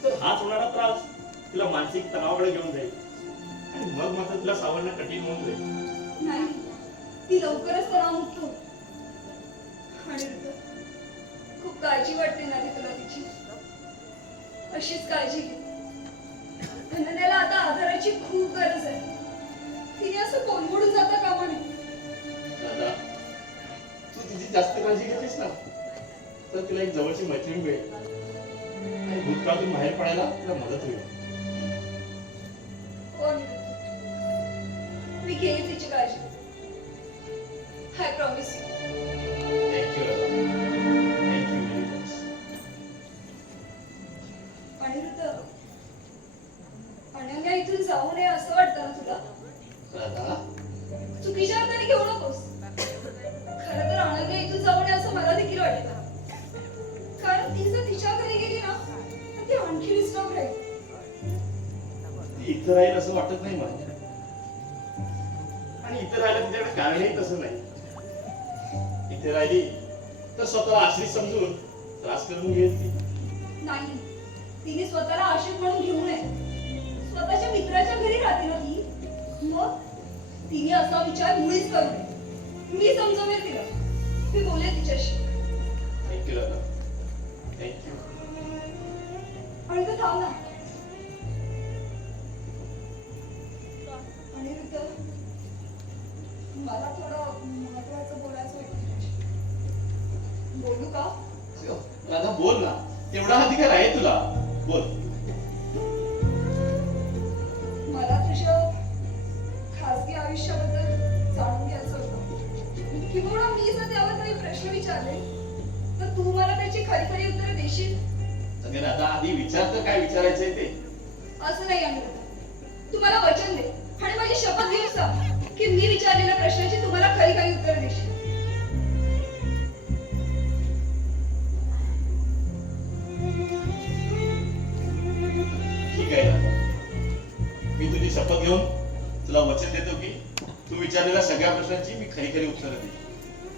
तर हाच होणारा त्रास तिला मानसिक तणावाकडे घेऊन जाईल आणि मग मात्र तिला सावरणं कठीण होऊन जाईल. नाही, ती लवकरच तणावमुक्त होईल. अनिरुद्ध, खूप काळजी वाटते ना रे तुला तिची. अशीच काळजी घे. अनन्याला आता आधाराची खूप गरज आहे. तिने असं कोलमडून जाता कामा नये. दादा, तू तिची जास्त काळजी घेतलीस ना तर तिला एक जवळची मैत्रीण मिळेल आणि भूतकाळातून बाहेर पडायला तिला मदत होईल. हो अनिरुद्ध, मी घेईन तिची काळजी. I promise you. थँक्यू दादा, thank you very much. Anirudh, Ananya इथून जाऊ नये असं वाटतं ना तुला? दादा, चुकीच्या अर्थाने घेऊ नकोस. खरं तर अनन्या इथून जाऊ नये असं मला देखील वाटतं. कारण ती जर तिच्या घरी गेली ना तर ती आणखी डिस्टर्ब राहील. ती इथं राहील असं वाटत नाही मला. आणि इतर राहायला तिच्याकडे कारणही तसं नाही. इथे राहिली तर स्वतःला आश्रित समजून त्रास करून घेईल ती. नाही, तिने स्वतःला आश्रित म्हणून घेऊ नये. स्वतःच्या मित्राच्या घरी राहते ना ती. मग तिने असा विचार मुळीच करू नये. मी समजवेल तिला. मी बोलेल तिच्याशी. थँक्यू दादा, थँक्यू. आणि तो थांब ना. अनिरुद्ध, मला थोडं महत्वाचं बोलायचं होतं तुझ्याशी. बोलू का? दादा बोल ना, तेवढा अधिकार आहे तुला. बोल. मला तुझ्या खासगी आयुष्याबद्दल जाणून घ्यायचं होतं. किंवा मी जर त्यावर काही प्रश्न विचारले तर तू मला त्याची खरी खरी उत्तरं देशील? सगळे दादा आधी विचार तर काय विचारायचंय ते. असं नाही अनिरुद्ध, तू मला वचन दे आणि माझी शपथ घेऊन सांग की मी विचारलेल्या प्रश्नाची तुम्हाला खरी खरी उत्तर देशील. ठीक आहे दादा, मी तुझी शपथ घेऊन तुला वचन देतो की तू विचारलेल्या सगळ्या प्रश्नांची मी खरी खरी उत्तरं देईन.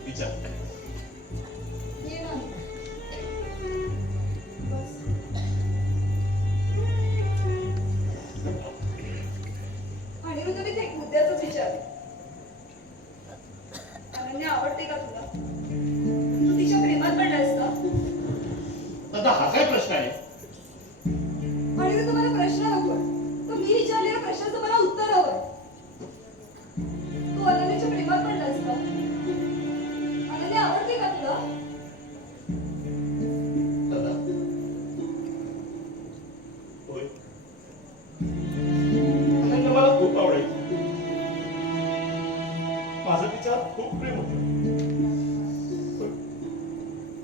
विचार. ये ना. बस. अनिरुद्ध, मी एक मुद्द्याच विचारले. अनन्या आवडते का तुला? तू तिच्या प्रेमात पडलायस का? दादा हा काय प्रश्न आहे? अनिरुद्ध, मला प्रश्न नको, तर मी विचार होय, अनन्या मला खूप आवडायची. माझं तिच्यावर खूप प्रेम होतं.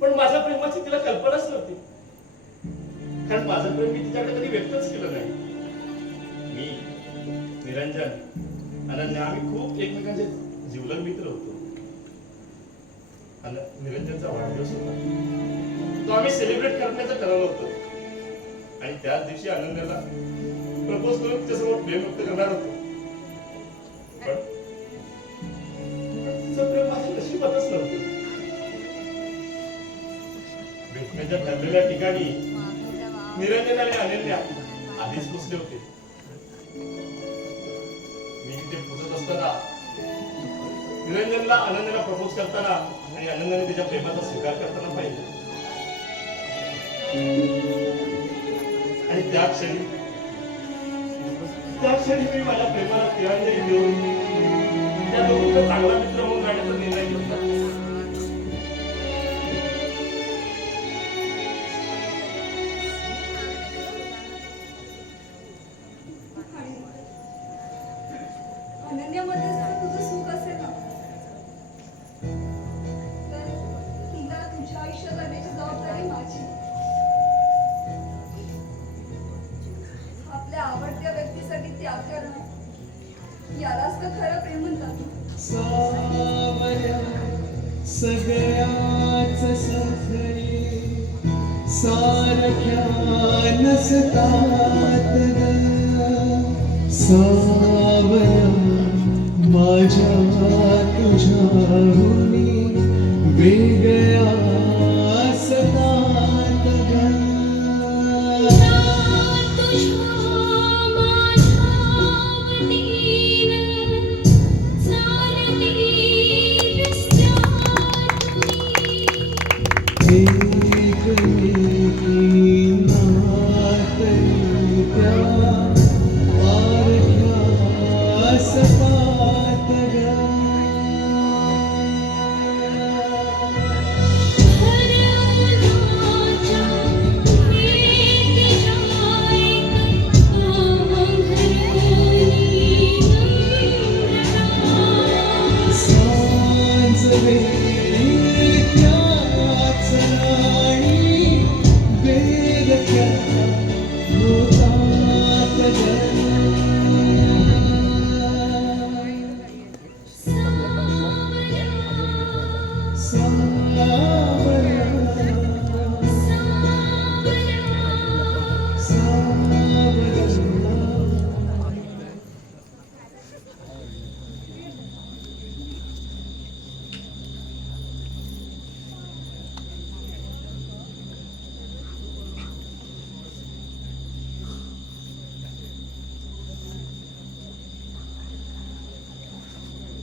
पण माझ्या प्रेमाची तिला कल्पनाच नव्हती, कारण माझं प्रेम मी तिच्याकडे कधी व्यक्तच केलं नाही. मी, निरंजन, अनन्या आम्ही खूप एकमेकांचे जीवलग मित्र होतो. निरंजनचा वाढदिवस होता, तो आम्ही सेलिब्रेट करण्याचं ठरवलं होतं आणि त्याच दिवशी अनन्याला प्रपोज करून तिच्यासमोर प्रेम व्यक्त करणार होतो. पण तिचं प्रेम माझ्या नशिबातच नव्हतं. भेटण्याच्या ठरलेल्या ठिकाणी निरंजन आणि अनन्या आधीच पोचले होते. मी तिथे पोचत असताना निरंजनला अनन्याला प्रपोज करताना आणि अनन्याने तिच्या प्रेमाचा स्वीकार करताना पाहिजे. आणि त्या क्षणी मी माझ्या प्रेमाला तिरांजली देऊन त्या दोघांचा चांगला मित्र म्हणून राहण्याचा निर्णय घेतला. अनन्यामध्ये जर तुझं सुख असेल ना, तर तिला तुझ्या आयुष्यात आणण्याची जबाबदारी माझी. आपल्या आवडत्या व्यक्तीसाठी त्याग करणं, यालाच तर खरं प्रेम म्हणतात. सावऱ्या सगळ्याच साखरी सारख्या नसतात ग. सावऱ्या माझ्या तुझ्याहून वेगळ्या असतात ग.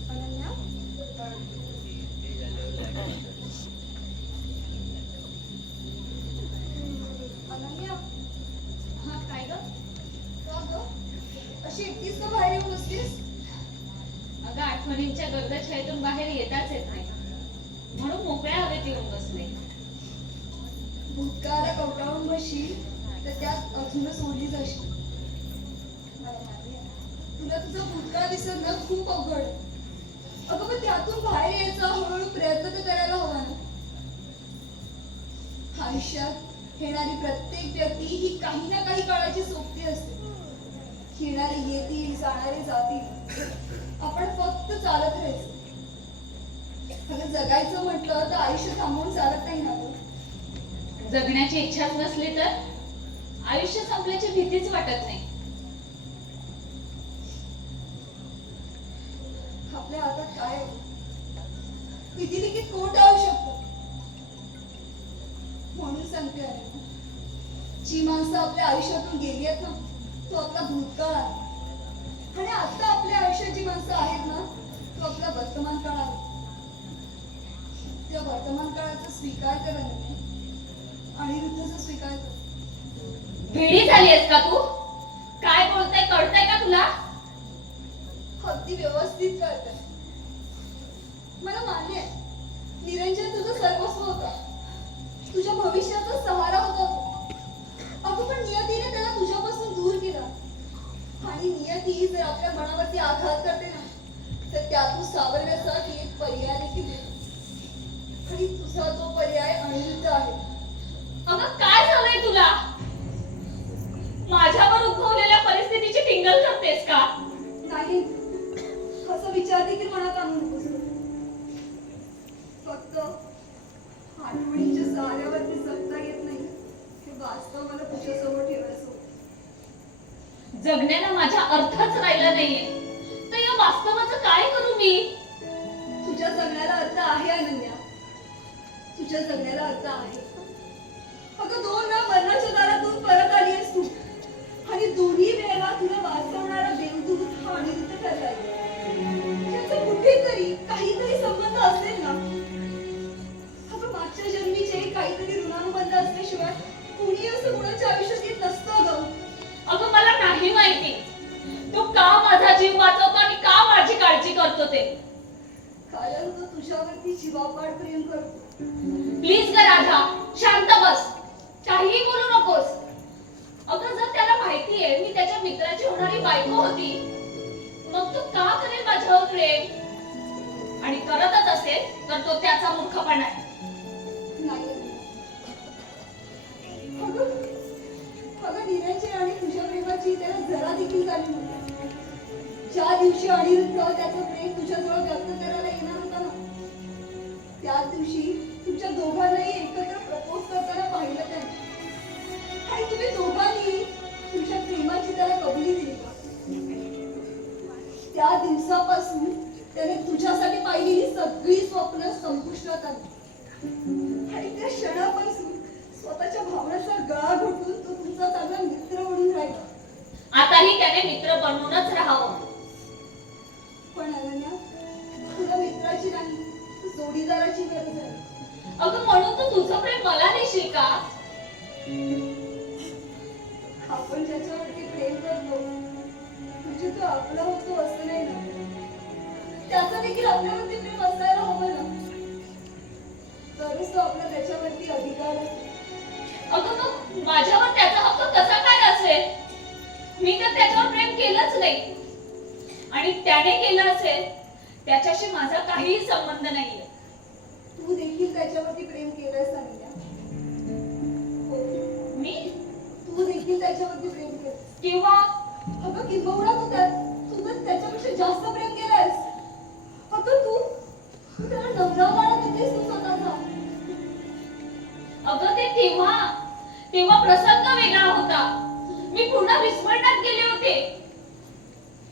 अनन्या, अनन्या, हा काय ग? का गं? अशी एकटीच का बाहेर येऊन बसलीस? अगं आठवणींच्या गर्दछायेतून बाहेर येताच येत नाही, म्हणून मोकळ्या हवेत येऊन बसले. भूतकाळाला कवटाळून बसशील तर त्यात अजूनच ओढली जाशील. मला माहिती आहे, तुला तुझा भूतकाळ विसरणं खूप अवघड आहे. अगं पण त्यातून बाहेर यायचा हळूहळू प्रयत्न तर करायला हवा ना. आयुष्यात येणारी प्रत्येक व्यक्ती ही काही ना काही काळाची सोबती असते. येणारे येतील, जाणारे जातील, आपण फक्त चालत राहायचं. अगं जगायचं म्हटलं तर आयुष्य थांबवून चालत नाही ना गं. जगण्याची इच्छाच नसली तर आयुष्य संपल्याची भीतीच वाटत नाही. आपल्या हातात काय आहे? विधी लिखित कोण टाळू शकतो? म्हणून सांगते आहे, जी माणसं आपल्या आयुष्यातून गेली आहेत ना, तो आपला भूतकाळ आहे. आणि आता आपल्या आयुष्यात जी माणसं आहेत ना, तो आपला वर्तमान काळ आहे. त्या वर्तमान काळाचा स्वीकार करा आणि ऋतूचा स्वीकार कर. वेडी झालीयस का तू? काय बोलताय कळतंय का तुला? अगदी व्यवस्थित कळतंय. मला मान्य आहे, निरंजन तुझं सर्वस्व होता, तुझ्या भविष्याचा सहारा होता. अगं पण नियतीने त्याला तुझ्यापासून सावरण्यासाठी एक पर्याय देखील देतो. आणि तुझा तो पर्याय अनिरुद्ध आहे. अगं काय झालंय तुला? माझ्यावर उद्भवलेल्या परिस्थितीची टिंगल करतेस का? नाही, असा विचार देखील मनात आणू नकोस. फक्त आठवणींच्या सहाऱ्यावरती जगता येत नाही हे वास्तव मला तुझ्यासमोर ठेवायचं होतं. जगण्याला माझा अर्थच राहिला नाहीये, तर या वास्तवाचं काय करू मी? तुझ्या जगण्याला अर्थ आहे अनन्या, तुझ्या जगण्याला अर्थ आहे. अगं 2 वेळा मरणाच्या दारातून परत आली आहेस तू, आणि दोन्ही वेळेला तुला वाचवणारा देवदूत हा अनिरुद्ध ठरला. याचा कुठेतरी काहीतरी संबंध असेल ना? अगं मागच्या जन्मीचे काहीतरी ऋणानुबंध असल्याशिवाय कुणी असं कुणाच्या आयुष्यात येत नसतं ग. अगं मला नाही माहिती तो का माझा जीव वाचवतो आणि का माझी काळजी करतो ते. कारण तो तुझ्यावरती जीवापाड प्रेम करतो. प्लीज ग राधा, शांत बस, काहीही बोलू नकोस. अगं जर त्याला माहितीये मी त्याच्या मित्राची होणारी बायको होती, मग तो का करेल माझ्यावर प्रेम? आणि करतच असेल तर तो त्याचा मूर्खपणा आहे. नाही अगं धीराची आणि तुझ्या प्रेमाची त्याला जरा देखील जाणीव नव्हती. ज्या दिवशी अनिरुद्ध त्याचं प्रेम तुझ्याजवळ व्यक्त करायला येणार होता ना, त्याच दिवशी तुमच्या दोघांनाही एकत्र प्रपोज करताना पाहिलं त्याने. आणि तुम्ही दोघांनी तुमच्या प्रेमाची त्याला कबुली दिली. त्या दिवसापासून त्याने तुझ्यासाठी पाहिलेली सगळी स्वप्न संपुष्टात आली. आणि त्या क्षणापासून स्वतःच्या भावनाचा गळा घोटून तो तुमचा चांगला मित्र म्हणून राहिला. आताही त्याने मित्र बनवूनच राहावं. पण अनन्या, तुला मित्राची नाही, जोडीदाराची गरज आहे. अगं म्हणून तू तुझं प्रेम मला देशील का? आपण ज्याच्यावरती प्रेम करतो म्हणजे तो आपला होतो असं नाही ना. त्याचा देखील आपल्यावरती प्रेम असायला हवं ना, तरच तो आपला त्याच्यावरती अधिकार असतो. अगं मग माझ्यावर त्याचा हक्क कसा काय असेल? मी तर त्याच्यावर प्रेम केलंच नाही, आणि त्याने केलं असेल त्याच्याशी माझा काहीही संबंध नाहीये. तू देखील त्याच्यावरती प्रेम केलंयस अनन्या. मी? तू देखील त्याच्यावरती प्रेम केलंस. किंवा अगं किंबहुना तू तर त्याच्यापेक्षा जास्त प्रेम केलंयस. अगं तू त्याला नवरा मानत होतीस तू स्वतःचा. अगं ते तेव्हा प्रसंग वेगळा होता. मी पूर्ण विस्मरणात गेले होते.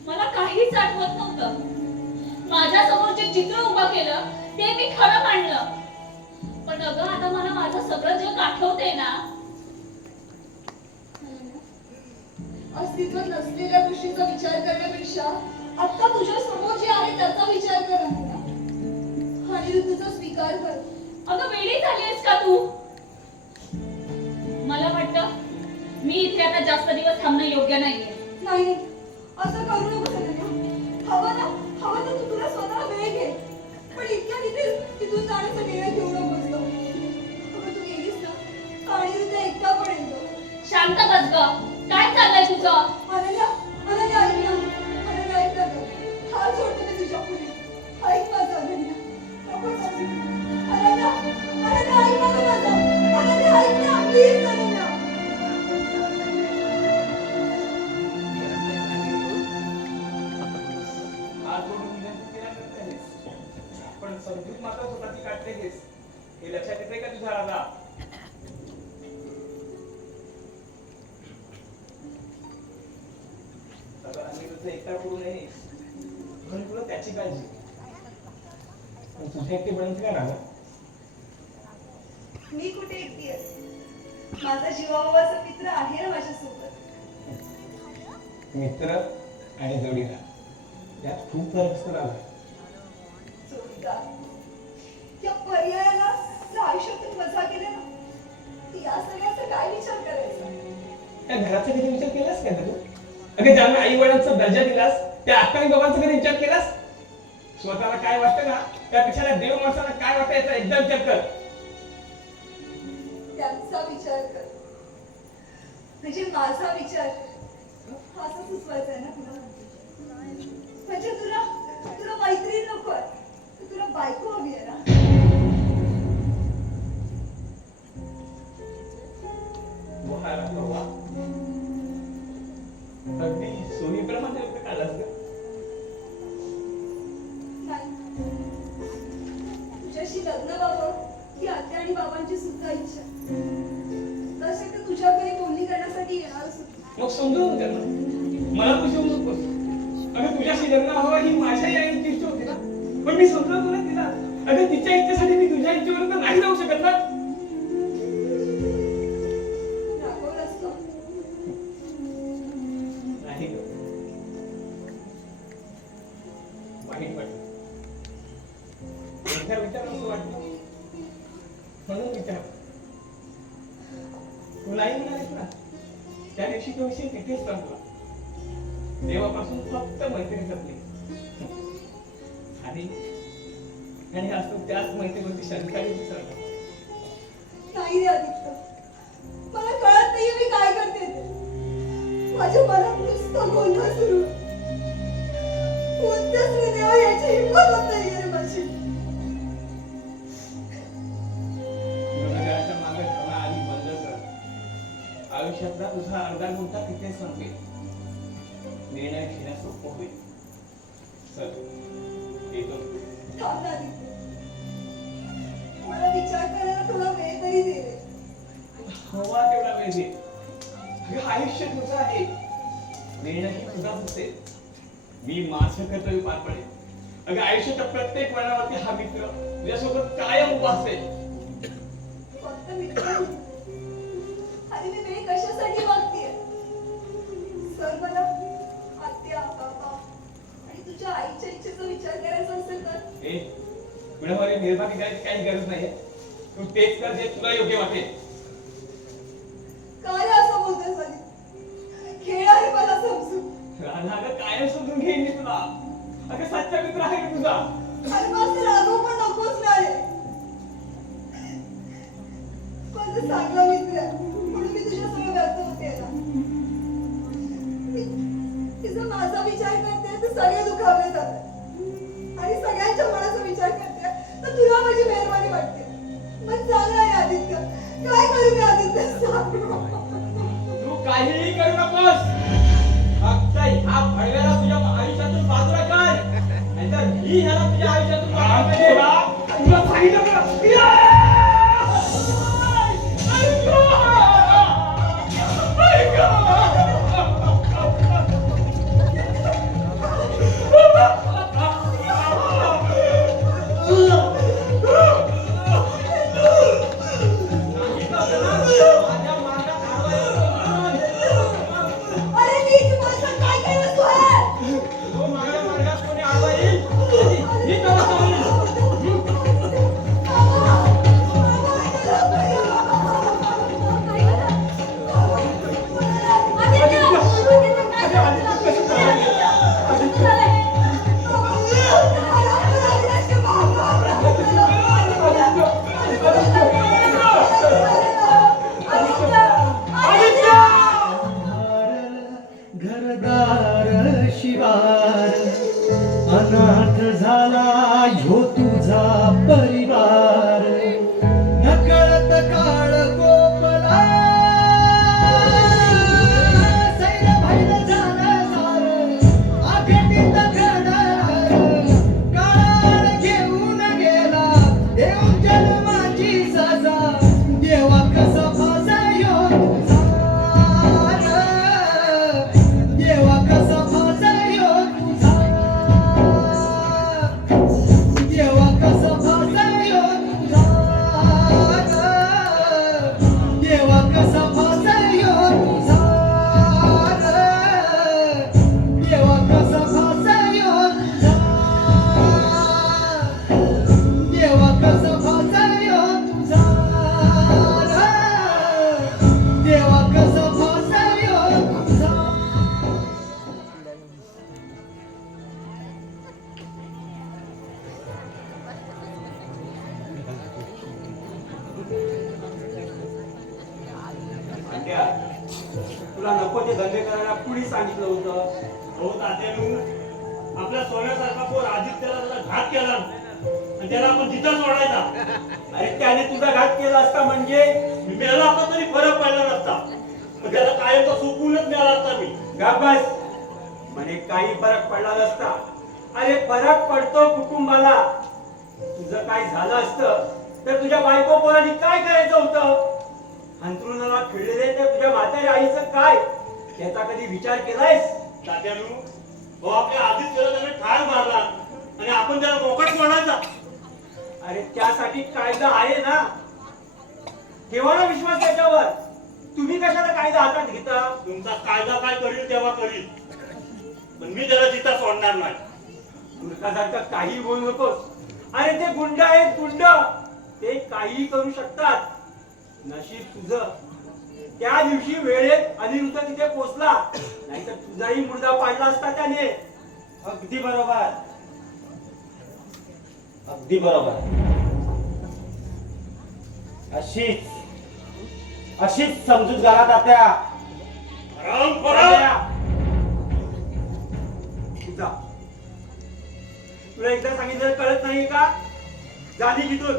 मला काहीच आठवत नव्हतं. माझ्या समोर जे चित्र उभं केलं ते मी खरं मानलं. पण अगं आता मला माझं सगळं जग आठवतंय ना. अस्तित्वात नसलेल्या गोष्टीचा विचार करण्यापेक्षा आता तुझ्या समोर जे आहे त्याचा विचार कर अनन्या. अनिरुद्धचा स्वीकार कर. अगं वेडी झालीस का तू? मला वाटतं मी इथे आता जास्त दिवस थांबणं योग्य नाहीये. नाही, असं करू नको अनन्या. हवं तर तू तुला स्वतःला वेळ घे, पण इतक्या तिथून जाण्याचा निर्णय घेऊ नकोस. अगं तू गेलीस ना, अनिरुद्ध एकटा पडेल. शांत बस ग. काय चाललंय तुझं? अनन्या ऐक ना. अनन्या ऐक ना ग. हात जोडते मी तुझ्या पुढे. ऐक माझं अनन्या. नको जाऊ. अनन्या ऐक ना ग माझं. अनन्या ऐक ना प्लीज अनन्या. हात जोडून विनंती केल्यानंतर आहेस. पण समजून मात्र स्वतःची काढते घेस हे लक्षात येते का तुझ्या राधा? अनिरुद्ध एकटा पडू नये म्हणून तुला त्याची काळजी. पण तुझे एकटे बनत का राधा? मी कुठे एकटी आहे? माझा जीवाभावाचा मित्र आहे ना माझ्यासोबत. मित्र आणि जोडीदार यात खूप फरक असतो राधा. जोडीदार या पर्यायाला जर आयुष्यातून वजा केले ना, या सगळ्याचा काय विचार करायचा? त्या घराचा कधी विचार केलास का तू? अगं ज्यांना आई वडिलांचा दर्जा दिलास त्या आत्ता आणि बाबांचा कधी विचार केलास? स्वतःला काय वाटतं ना त्यापेक्षा त्या देव माणसाला काय वाटतं याचा एकदा विचार कर. त्यांचा विचार कर म्हणजे माझा विचार असं सुचवायचं आहे ना तुला? म्हणजे तुला मैत्रीण नको आहे, अगदी सोयीप्रमाणे लग्न काढलास का? नाही. तुझ्याशी लग्न व्हावं ही आत्या आणि बाबांची सुद्धा इच्छा. तसे तर तुझ्या घरी बोलणी करण्यासाठी येणारच होते. मग समजावून त्यांना मला तू शिवू नकोस. अगं तुझ्याशी लग्न व्हावं ही माझ्याही आईची इच्छा होती ना, पण मी समजावतो ना तिला. अगं तिच्या इच्छेसाठी मी तुझ्या इच्छेविरुद्ध नाही जाऊ शकत ना. रागवलंस का? नाही ग, वाईट वाटलं. एकदा विचारावंसं वाटलं म्हणून विचार. तू नाही म्हणालीस ना, त्या दिवशी तो विषय तिथेच संपला. तेव्हापासून फक्त मैत्री जपली आणि असं त्याच मैत्रीवरती शंकाही विसरला. नाही रे आदित्य, मला कळत नाहीये मी काय करते ते. माझ्या मनात नुसतं गोंधळ सुरू आहे. कोणत्याच हृदयावर यायची हिंमत होत नाहीये रे माझी. गुन्हेगाराच्या मागे धावणं आधी बंद कर. आयुष्यातला तुझा अर्धा गुंठा तिथे संपेल. निर्णय घेण्यास सोपं होईल. चल येतो. थांब ना आदित्य, मला विचार करायला थोडा वेळ तरी दे रे. हवा तेवढा वेळ दे. अगं आयुष्य तुझं आहे, निर्णय तुझाच असेल. मी माझं कर्तव्य पार पडेल. अगं आयुष्याच्या प्रत्येक वळणावरती हा मित्र तुझ्यासोबत कायम उभा असेल. फक्त मित्र आणि मी वेळ कशासाठी मागतेय? सर मला आत्या बाबा आणि तुझ्या आईच्या इच्छेचा विचार करायचा असेल तर ए गुणावारी निर्माती करायची काही गरज नाहीये. तू तेच कर जे तुला योग्य वाटेल. काय असं बोलतोय आदित्य? खेळ आहे मला समजू. राधा अगं कायम समजून घेईन मी तुला. अगं सच्चा मित्र आहे मी तुझा. अरे माझं रागव पण नकोच ना रे. माझा चांगला मित्र आहे म्हणून मी तुझ्यासमोर व्यक्त होते ना. मी जर माझा विचार करते तर सगळे दुखावले जातात आणि सगळ्यांच्या मनाचा विचार करते तर तुला माझी मेहरबानी वाटते. मग चांगला आहे आदित्य, काय करू मी आदित्य सांग. तू काहीही करू नकोस. फक्त ह्या भडव्याला तुझ्या आयुष्यातून बाजूला कर, नाहीतर मी ह्याला तुझ्या आयुष्यातून बाजूला करेन. तुला सांगितलं का? अरे नीच माणसं काय केलं तू हे? तो माझ्या मार्गात कोणी आडवा येईल, मी त्याला सांगेन. घरदार शिवार अनाथ झाला ह्यो तुझा परिवार. नकळत काळ गोपला सैर भैर झालं सार. अघटित घडणार काळ घेऊन गेला देव जन्माची सजा. देवा कसा फासा ह्यो तुझा, देवा कसा फासा ह्यो तुझा, देवा कसा फासा ह्यो तुझा, देवा कसा फासा ह्यो तुझा, देवा कसा फासा ह्यो तुझा, देवा कसा फासा ह्यो तुझा, देवा कसा फासा ह्यो तुझा. अंड्या, तुला नको ते धंदे करायला कुणी सांगितलं होतं? हो तात्यानू, आपल्या सोन्यासारखा पोर आदित्यला त्याला घात केला आणि त्याला आपण तिथं सोडायचा. अरे त्याने तुझा घात केला असता म्हणजे मी मेला असता तरी फरक पडला नसता. पण त्याला कायमचा सुकूनच मिळाला असता मी. बस म्हणे काही फरक पडला नसता. अरे फरक पडतो कुटुंबाला. तुझं काय झालं असतं तर तुझ्या बायको पोरांनी काय करायचं होतं? अंथरुणाला खिळलेले तर तुझ्या म्हाताऱ्या आईचं काय, याचा कधी विचार केलायस? तात्यानू भाऊ आपल्या आधीच त्याला त्याने ठार मारला आणि आपण त्याला मोकट सोडायचा. अरे त्यासाठी कायदा आहे ना. ठेवा ना विश्वास त्याच्यावर. तुम्ही कशाला कायदा हातात घेता? तुमचा कायदा काय करील तेव्हा करील, पण मी त्याला जिता सोडणार नाही. तुर्कासारखं काही बोलू नकोस. अरे ते गुंड आहेत गुंड, ते काही करू शकतात. नशीब तुझं त्या दिवशी वेळेत अनिरुद्ध तिथे पोहोचला, नाहीतर तुझाही मुर्दा पाडला असता त्याने. अगदी बरोबर, अगदी बरोबर. अशीच समजूत घाला तात्या. तुझा तुला एकदा सांगितलं कळत नाही का? झाली तिथून.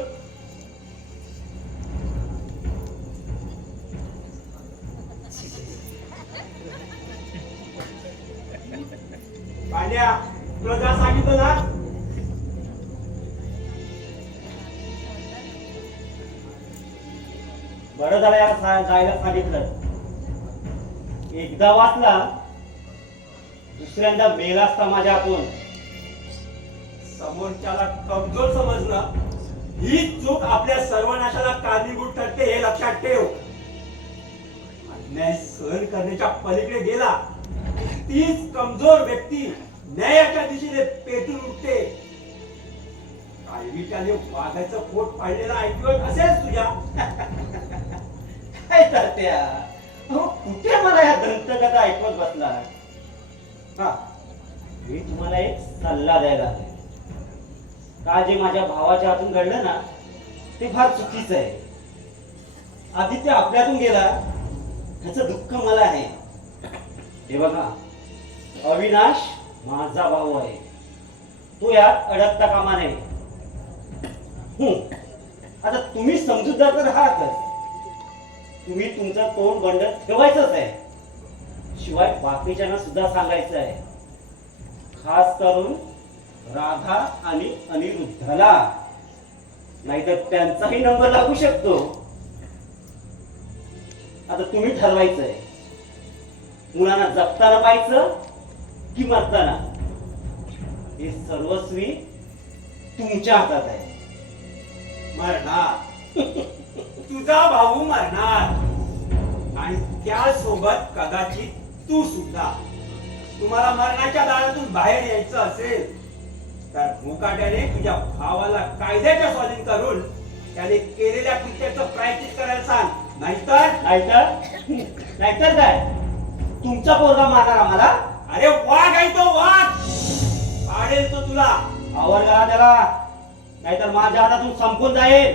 पांड्या तुला जा सांगितलं ना. बरं झालं यार जायला सांगितलं. एकदा वाचला दुसऱ्यांदा मेला असता माझ्या हातून. समोरच्याला कमजोर समजणं ही चूक आपल्या सर्वनाशाला कारणीभूत ठरते, हे लक्षात ठेव. अन्याय सहन करण्याच्या पलीकडे गेला तीच कमजोर व्यक्ती न्यायाच्या दिशेने पेटून उठते. कालवी त्याने वाघाचं पोट पाडलेलं ऐकलं असेल तुझ्या. काय तात्या, कुठे मला या दंतकथा ऐकवत बसला. हा, मी तुम्हाला एक सल्ला द्यायला आलोय. का जे माझ्या भावाच्या हातून घडलं ना ते फार चुकीचं आहे. आदित्य आपल्यातून गेला ह्याचं दुःख मला आहे. हे बघा, अविनाश माझा भाऊ आहे, तो यात अडकता कामा नये. आता तुम्ही समजूतदार तर आहातच. तुम्ही तुमचं तोंड बंद ठेवायचंच आहे. शिवाय बाकीच्यांना सुद्धा सांगायचं आहे, खास करून राधा आणि अनिरुद्धला, नाहीतर त्यांचाही नंबर लागू शकतो. आता तुम्ही ठरवायचंय, मुलांना जगताना पाहायचं की मरताना. हे सर्वस्वी तुमच्या हातात आहे. मरणार तुझा भाऊ मरणार, आणि त्यासोबत कदाचित तू सुद्धा. तुम्हाला मरणाच्या दारातून बाहेर यायचं असेल तर मुकाट्याने तुझ्या भावाला कायद्याच्या स्वाधीन करून त्याने केलेल्या कृत्याचं प्रायश्चित्त करायला सांग. नाहीतर काय तुमचा पोरगा मारणार आम्हाला? अरे वाघ आहे तो, वाघ पाडेल तो तुला. आवर करा त्याला, नाहीतर माझ्या हातातून संपून जाईल.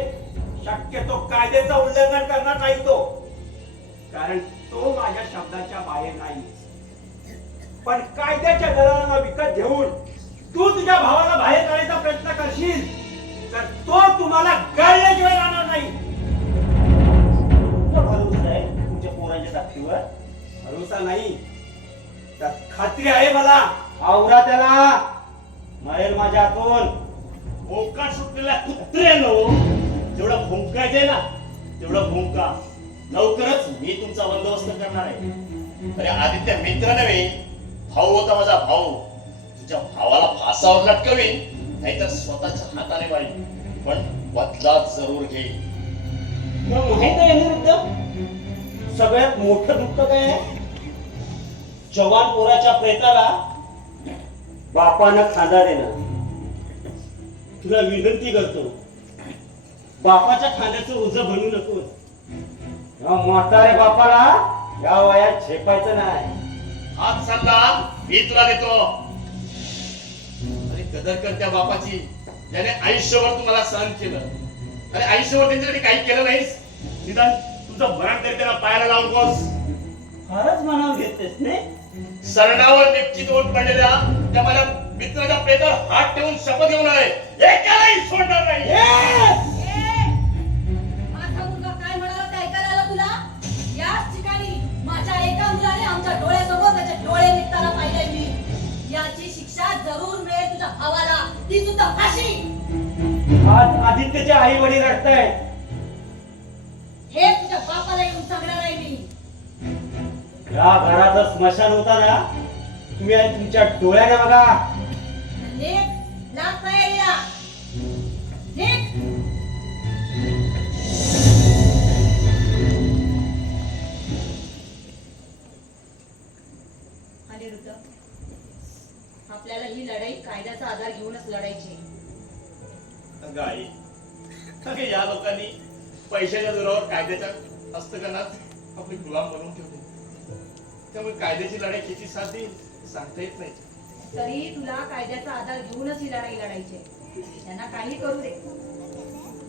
शक्यतो कायद्याचं उल्लंघन करणार नाही तो, कारण तो माझ्या शब्दाच्या बाहेर नाही. पण कायद्याच्या दलालांना विकत घेऊन तू तुझ्या भावाला बाहेर काढायचा प्रयत्न करशील तर तो तुम्हाला गळल्याशिवाय राहणार नाही. भरोसा आहे तुमच्या पोरांच्या ताकदीवर? भरोसा नाही तर खात्री आहे मला. आवरा त्याला, मरेल माझ्या हातून. भोंका सुटलेल्या कुत्र्यानो, जेवढं भोंकायचंय ना तेवढं भोंका. लवकरच मी तुमचा बंदोबस्त करणार आहे. अरे आदित्य मित्र नव्हे, भाऊ होता माझा भाऊ. तुझ्या भावाला फासावर लटकवीन, नाहीतर स्वतःच्या हाताने मारीन, पण बदला जरूर घेईन. माहित आहे अनिरुद्ध, सगळ्यात मोठं दुःख काय आहे? जवान पोराच्या प्रेताला बापानं खांदा देणं. तुला विनंती करतो, बापाच्या खांद्याचं ओझं बनू नकोस. या म्हातारे बापाला या वयात झेपायचं नाही. हात सल्ला मी तुला देतो. अरे कदर कर त्या बापाची, ज्याने आयुष्यभर तुम्हाला सहन केलं. अरे आयुष्यभर त्यांच्यासाठी काही केलं नाहीस. निदान तुझं मरण तरी त्याला पायाला लावून बस. फारच मनावर घेतेस ने. सरणावर निश्चित होत पडलेल्या त्या माझ्या मित्राच्या प्रेतावर हात ठेवून शपथ घेऊन आहे, एकालाही सोडणार नाही. माझा मुलगा काय म्हणाला ते ऐकायला आलं तुला? याच ठिकाणी माझ्या एका मुलाने आमच्या डोळ्यासमोर त्याचे डोळे आदित्यचे आई वडील रडतायत. हे तुझ्या बापाला येऊन सांगणार आहे मी. या घराचं स्मशान होता ना, तुम्ही आज तुमच्या डोळ्याने बघा. निघ, लाग तयारीला. निघ. अनिरुद्ध, आपल्याला ही लढाई कायद्याचा आधार घेऊनच लढायची आहे. अगं आई, अगं या लोकांनी पैशाच्या जोरावर कायद्याच्या हस्तगणात आपली गुलाम बनवून ठेवले. त्यामुळे कायद्याची लढाई किती साथ देईल सांगता येत नाही. तरी तुला कायद्याचा आधार घेऊनच ही लढाई लढायची आहे. त्यांना काही करू दे,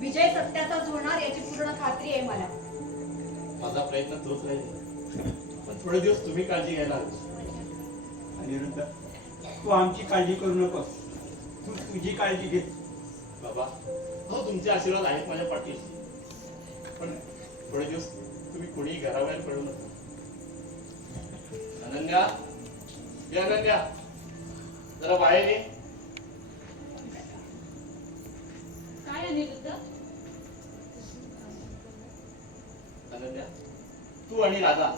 विजय सत्याचाच होणार याची पूर्ण खात्री आहे मला. माझा प्रयत्न तोच राहील, पण थोडे दिवस तुम्ही काळजी घ्यायला हवी. अनिरुद्ध, तू आमची काळजी करू नकोस, तू तुझी काळजी घे. बाबा हो, तुमचे आशीर्वाद आहेत माझ्या पाठीशी, पण थोडे दिवस तुम्ही कोणीही घराबाहेर पडू नका. अनन्या, ये अनन्या, जरा बाहेर ये. काय अनिरुद्ध? अनन्या, तू आणि राधा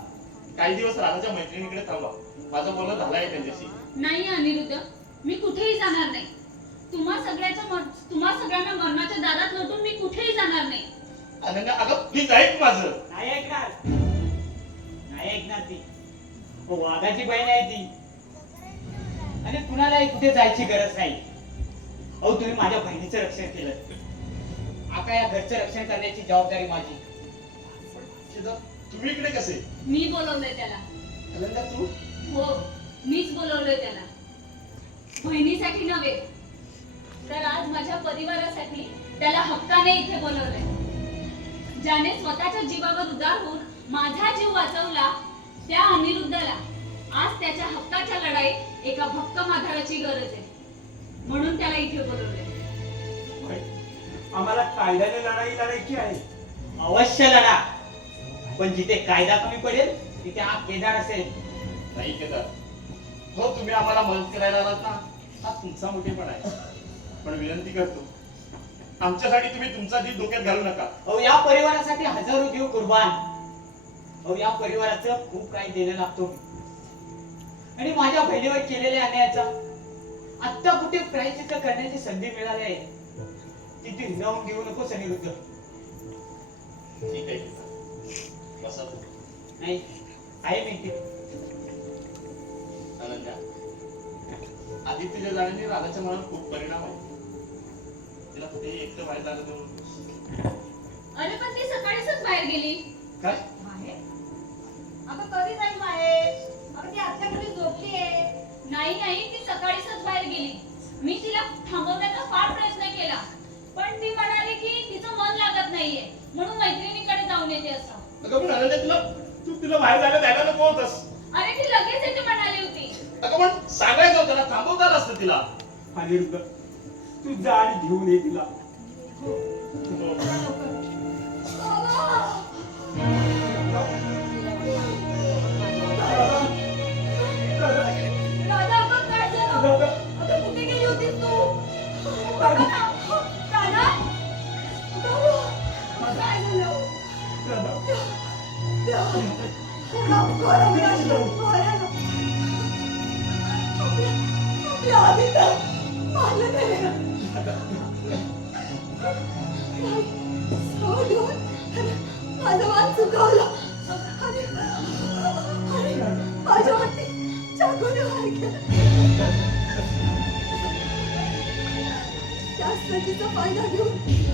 काही दिवस राधाच्या मैत्रिणीकडे थांबा. माझं बोलणं झालं आहे त्यांच्याशी. नाही अनिरुद्ध, मी कुठेही जाणार नाही. तुम्हा सगळ्यांना मरणाच्या दारात लोटून मी कुठेही जाणार नाही. अनन्या, अगं प्लीज ऐक माझं. नाही ऐकणार, नाही ऐकणार ती. वाघाची बहीण आहे ती, आणि कुणालाही कुठे जायची गरज नाही. अहो, तुम्ही माझ्या बहिणीचं रक्षण केलं, आता या घरचं रक्षण करण्याची जबाबदारी माझी. तुम्ही इकडे कसे? मी बोलवलंय त्याला. अनन्या, तू? हो, मीच बोलवलंय त्याला. बहिणीसाठी नव्हे, तर आज माझ्या परिवारासाठी त्याला हक्काने इथे बोलवलंय. ज्याने स्वतःच्या जीवावर उदार होऊन माझा जीव वाचवला, त्या अनिरुद्धला आज त्याच्या हक्काच्या लढाईत एका भक्कम आधाराची गरज आहे. म्हणून त्याला इथे बोलवलंय. आम्हाला कायद्याने लढाई लढायची आहे. अवश्य लढा, पण जिथे कायदा कमी पडेल तिथे हा केदार असेल. नाही केदार, हो तुम्ही आम्हाला मदत करायला आलात ना, हा तुमचा मोठेपणा आहे. पण विनंती करतो, आमच्यासाठी तुम्ही तुमचा जीव धोक्यात घालू नका. अहो, या परिवारासाठी हजारो जीव कुर्बान. अहो, या परिवाराचं खूप काही देणं लागतो, आणि माझ्या बहिणीवर केलेल्या अन्यायाचा आत्ता कुठे प्रायश्चित्त करण्याची संधी मिळाली आहे, तिथे हिरावून घेऊ नकोस अनिरुद्ध. ठीक आहे बसा तू. नाही आहे मी इथे. अनन्या, आदित्यच्या जाण्याने राधाच्या मनात खूप परिणाम आहे. तिला कुठेही एकटं बाहेर जाणं देऊ नकोस. अरे पण ती सकाळीच बाहेर गेली. काय? माहे, अगं कधी जाईल माहे? अगं ती आत्याकडे झोपली आहे. नाही, ती सकाळीच बाहेर गेली. मी तिला थांबवण्याचा फार प्रयत्न केला, पण ती म्हणाली की तिचं मन लागत नाहीये, म्हणून मैत्रिणीकडे जाऊन येते असं. अगं पण अनन्या, तुला बाहेर जायला द्यायला नको होतस. अरे ती लगेच येते म्हणाली होती. अगं पण सांगायचं होतं ना, थांबवता आलं असतं तिला. अनिरुद्ध, तू जा आणि घेऊन ये तिला. राधा, अगं काय झालं? अगं कुठे गेली होतीस तू? बघा ना. राधा, अगं, काय झालं? नको रघुनाथ, नको रे. आपल्या आधीच मारलं गेलं. सोडून माझा मान चुकवला आणि माझ्यावरती चाकूने वार केला. त्या स्थितीचा फायदा घेऊन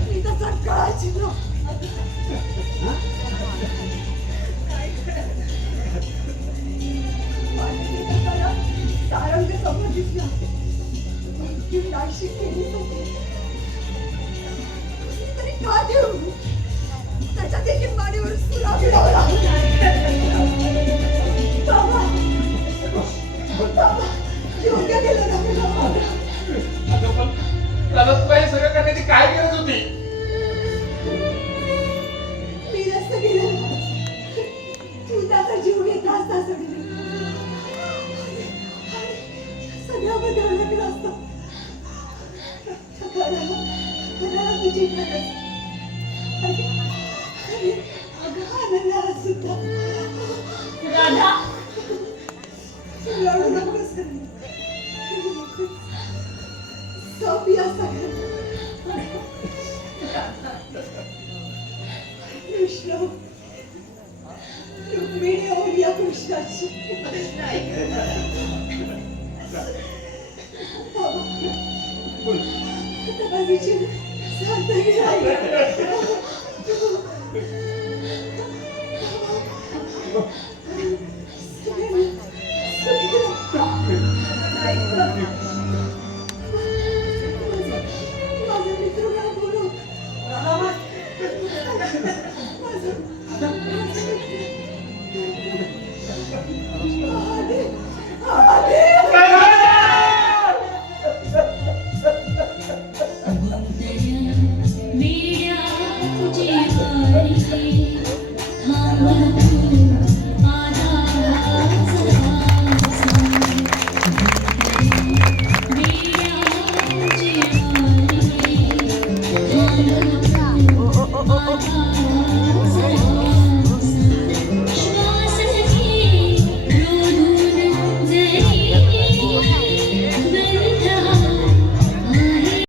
मी तसा काळ चिरला. सारंग समोर दिसला. इतकी नाशिक केली होती. तरी का ठेवू? त्याच्या देखील माडीवर सुरा भिडावला. बाबा, योग्य केलं ना तुला बाबा. अगं पण राधा, तुला हे सगळं करण्याची काय गरज होती? मी नसतं गेलं, तू त्याचा जीव घेतला असता सगळं. सगळ्यामध्ये अडकलं असतं. घराला तुझी गरज. आणि अगं आनंदाला सुद्धा. राधा रडू नकोस रे. सोपी असं कृष्ण रुक्मिणी होऊन या कृष्णाची. आता माझी सार्थकी राहिली.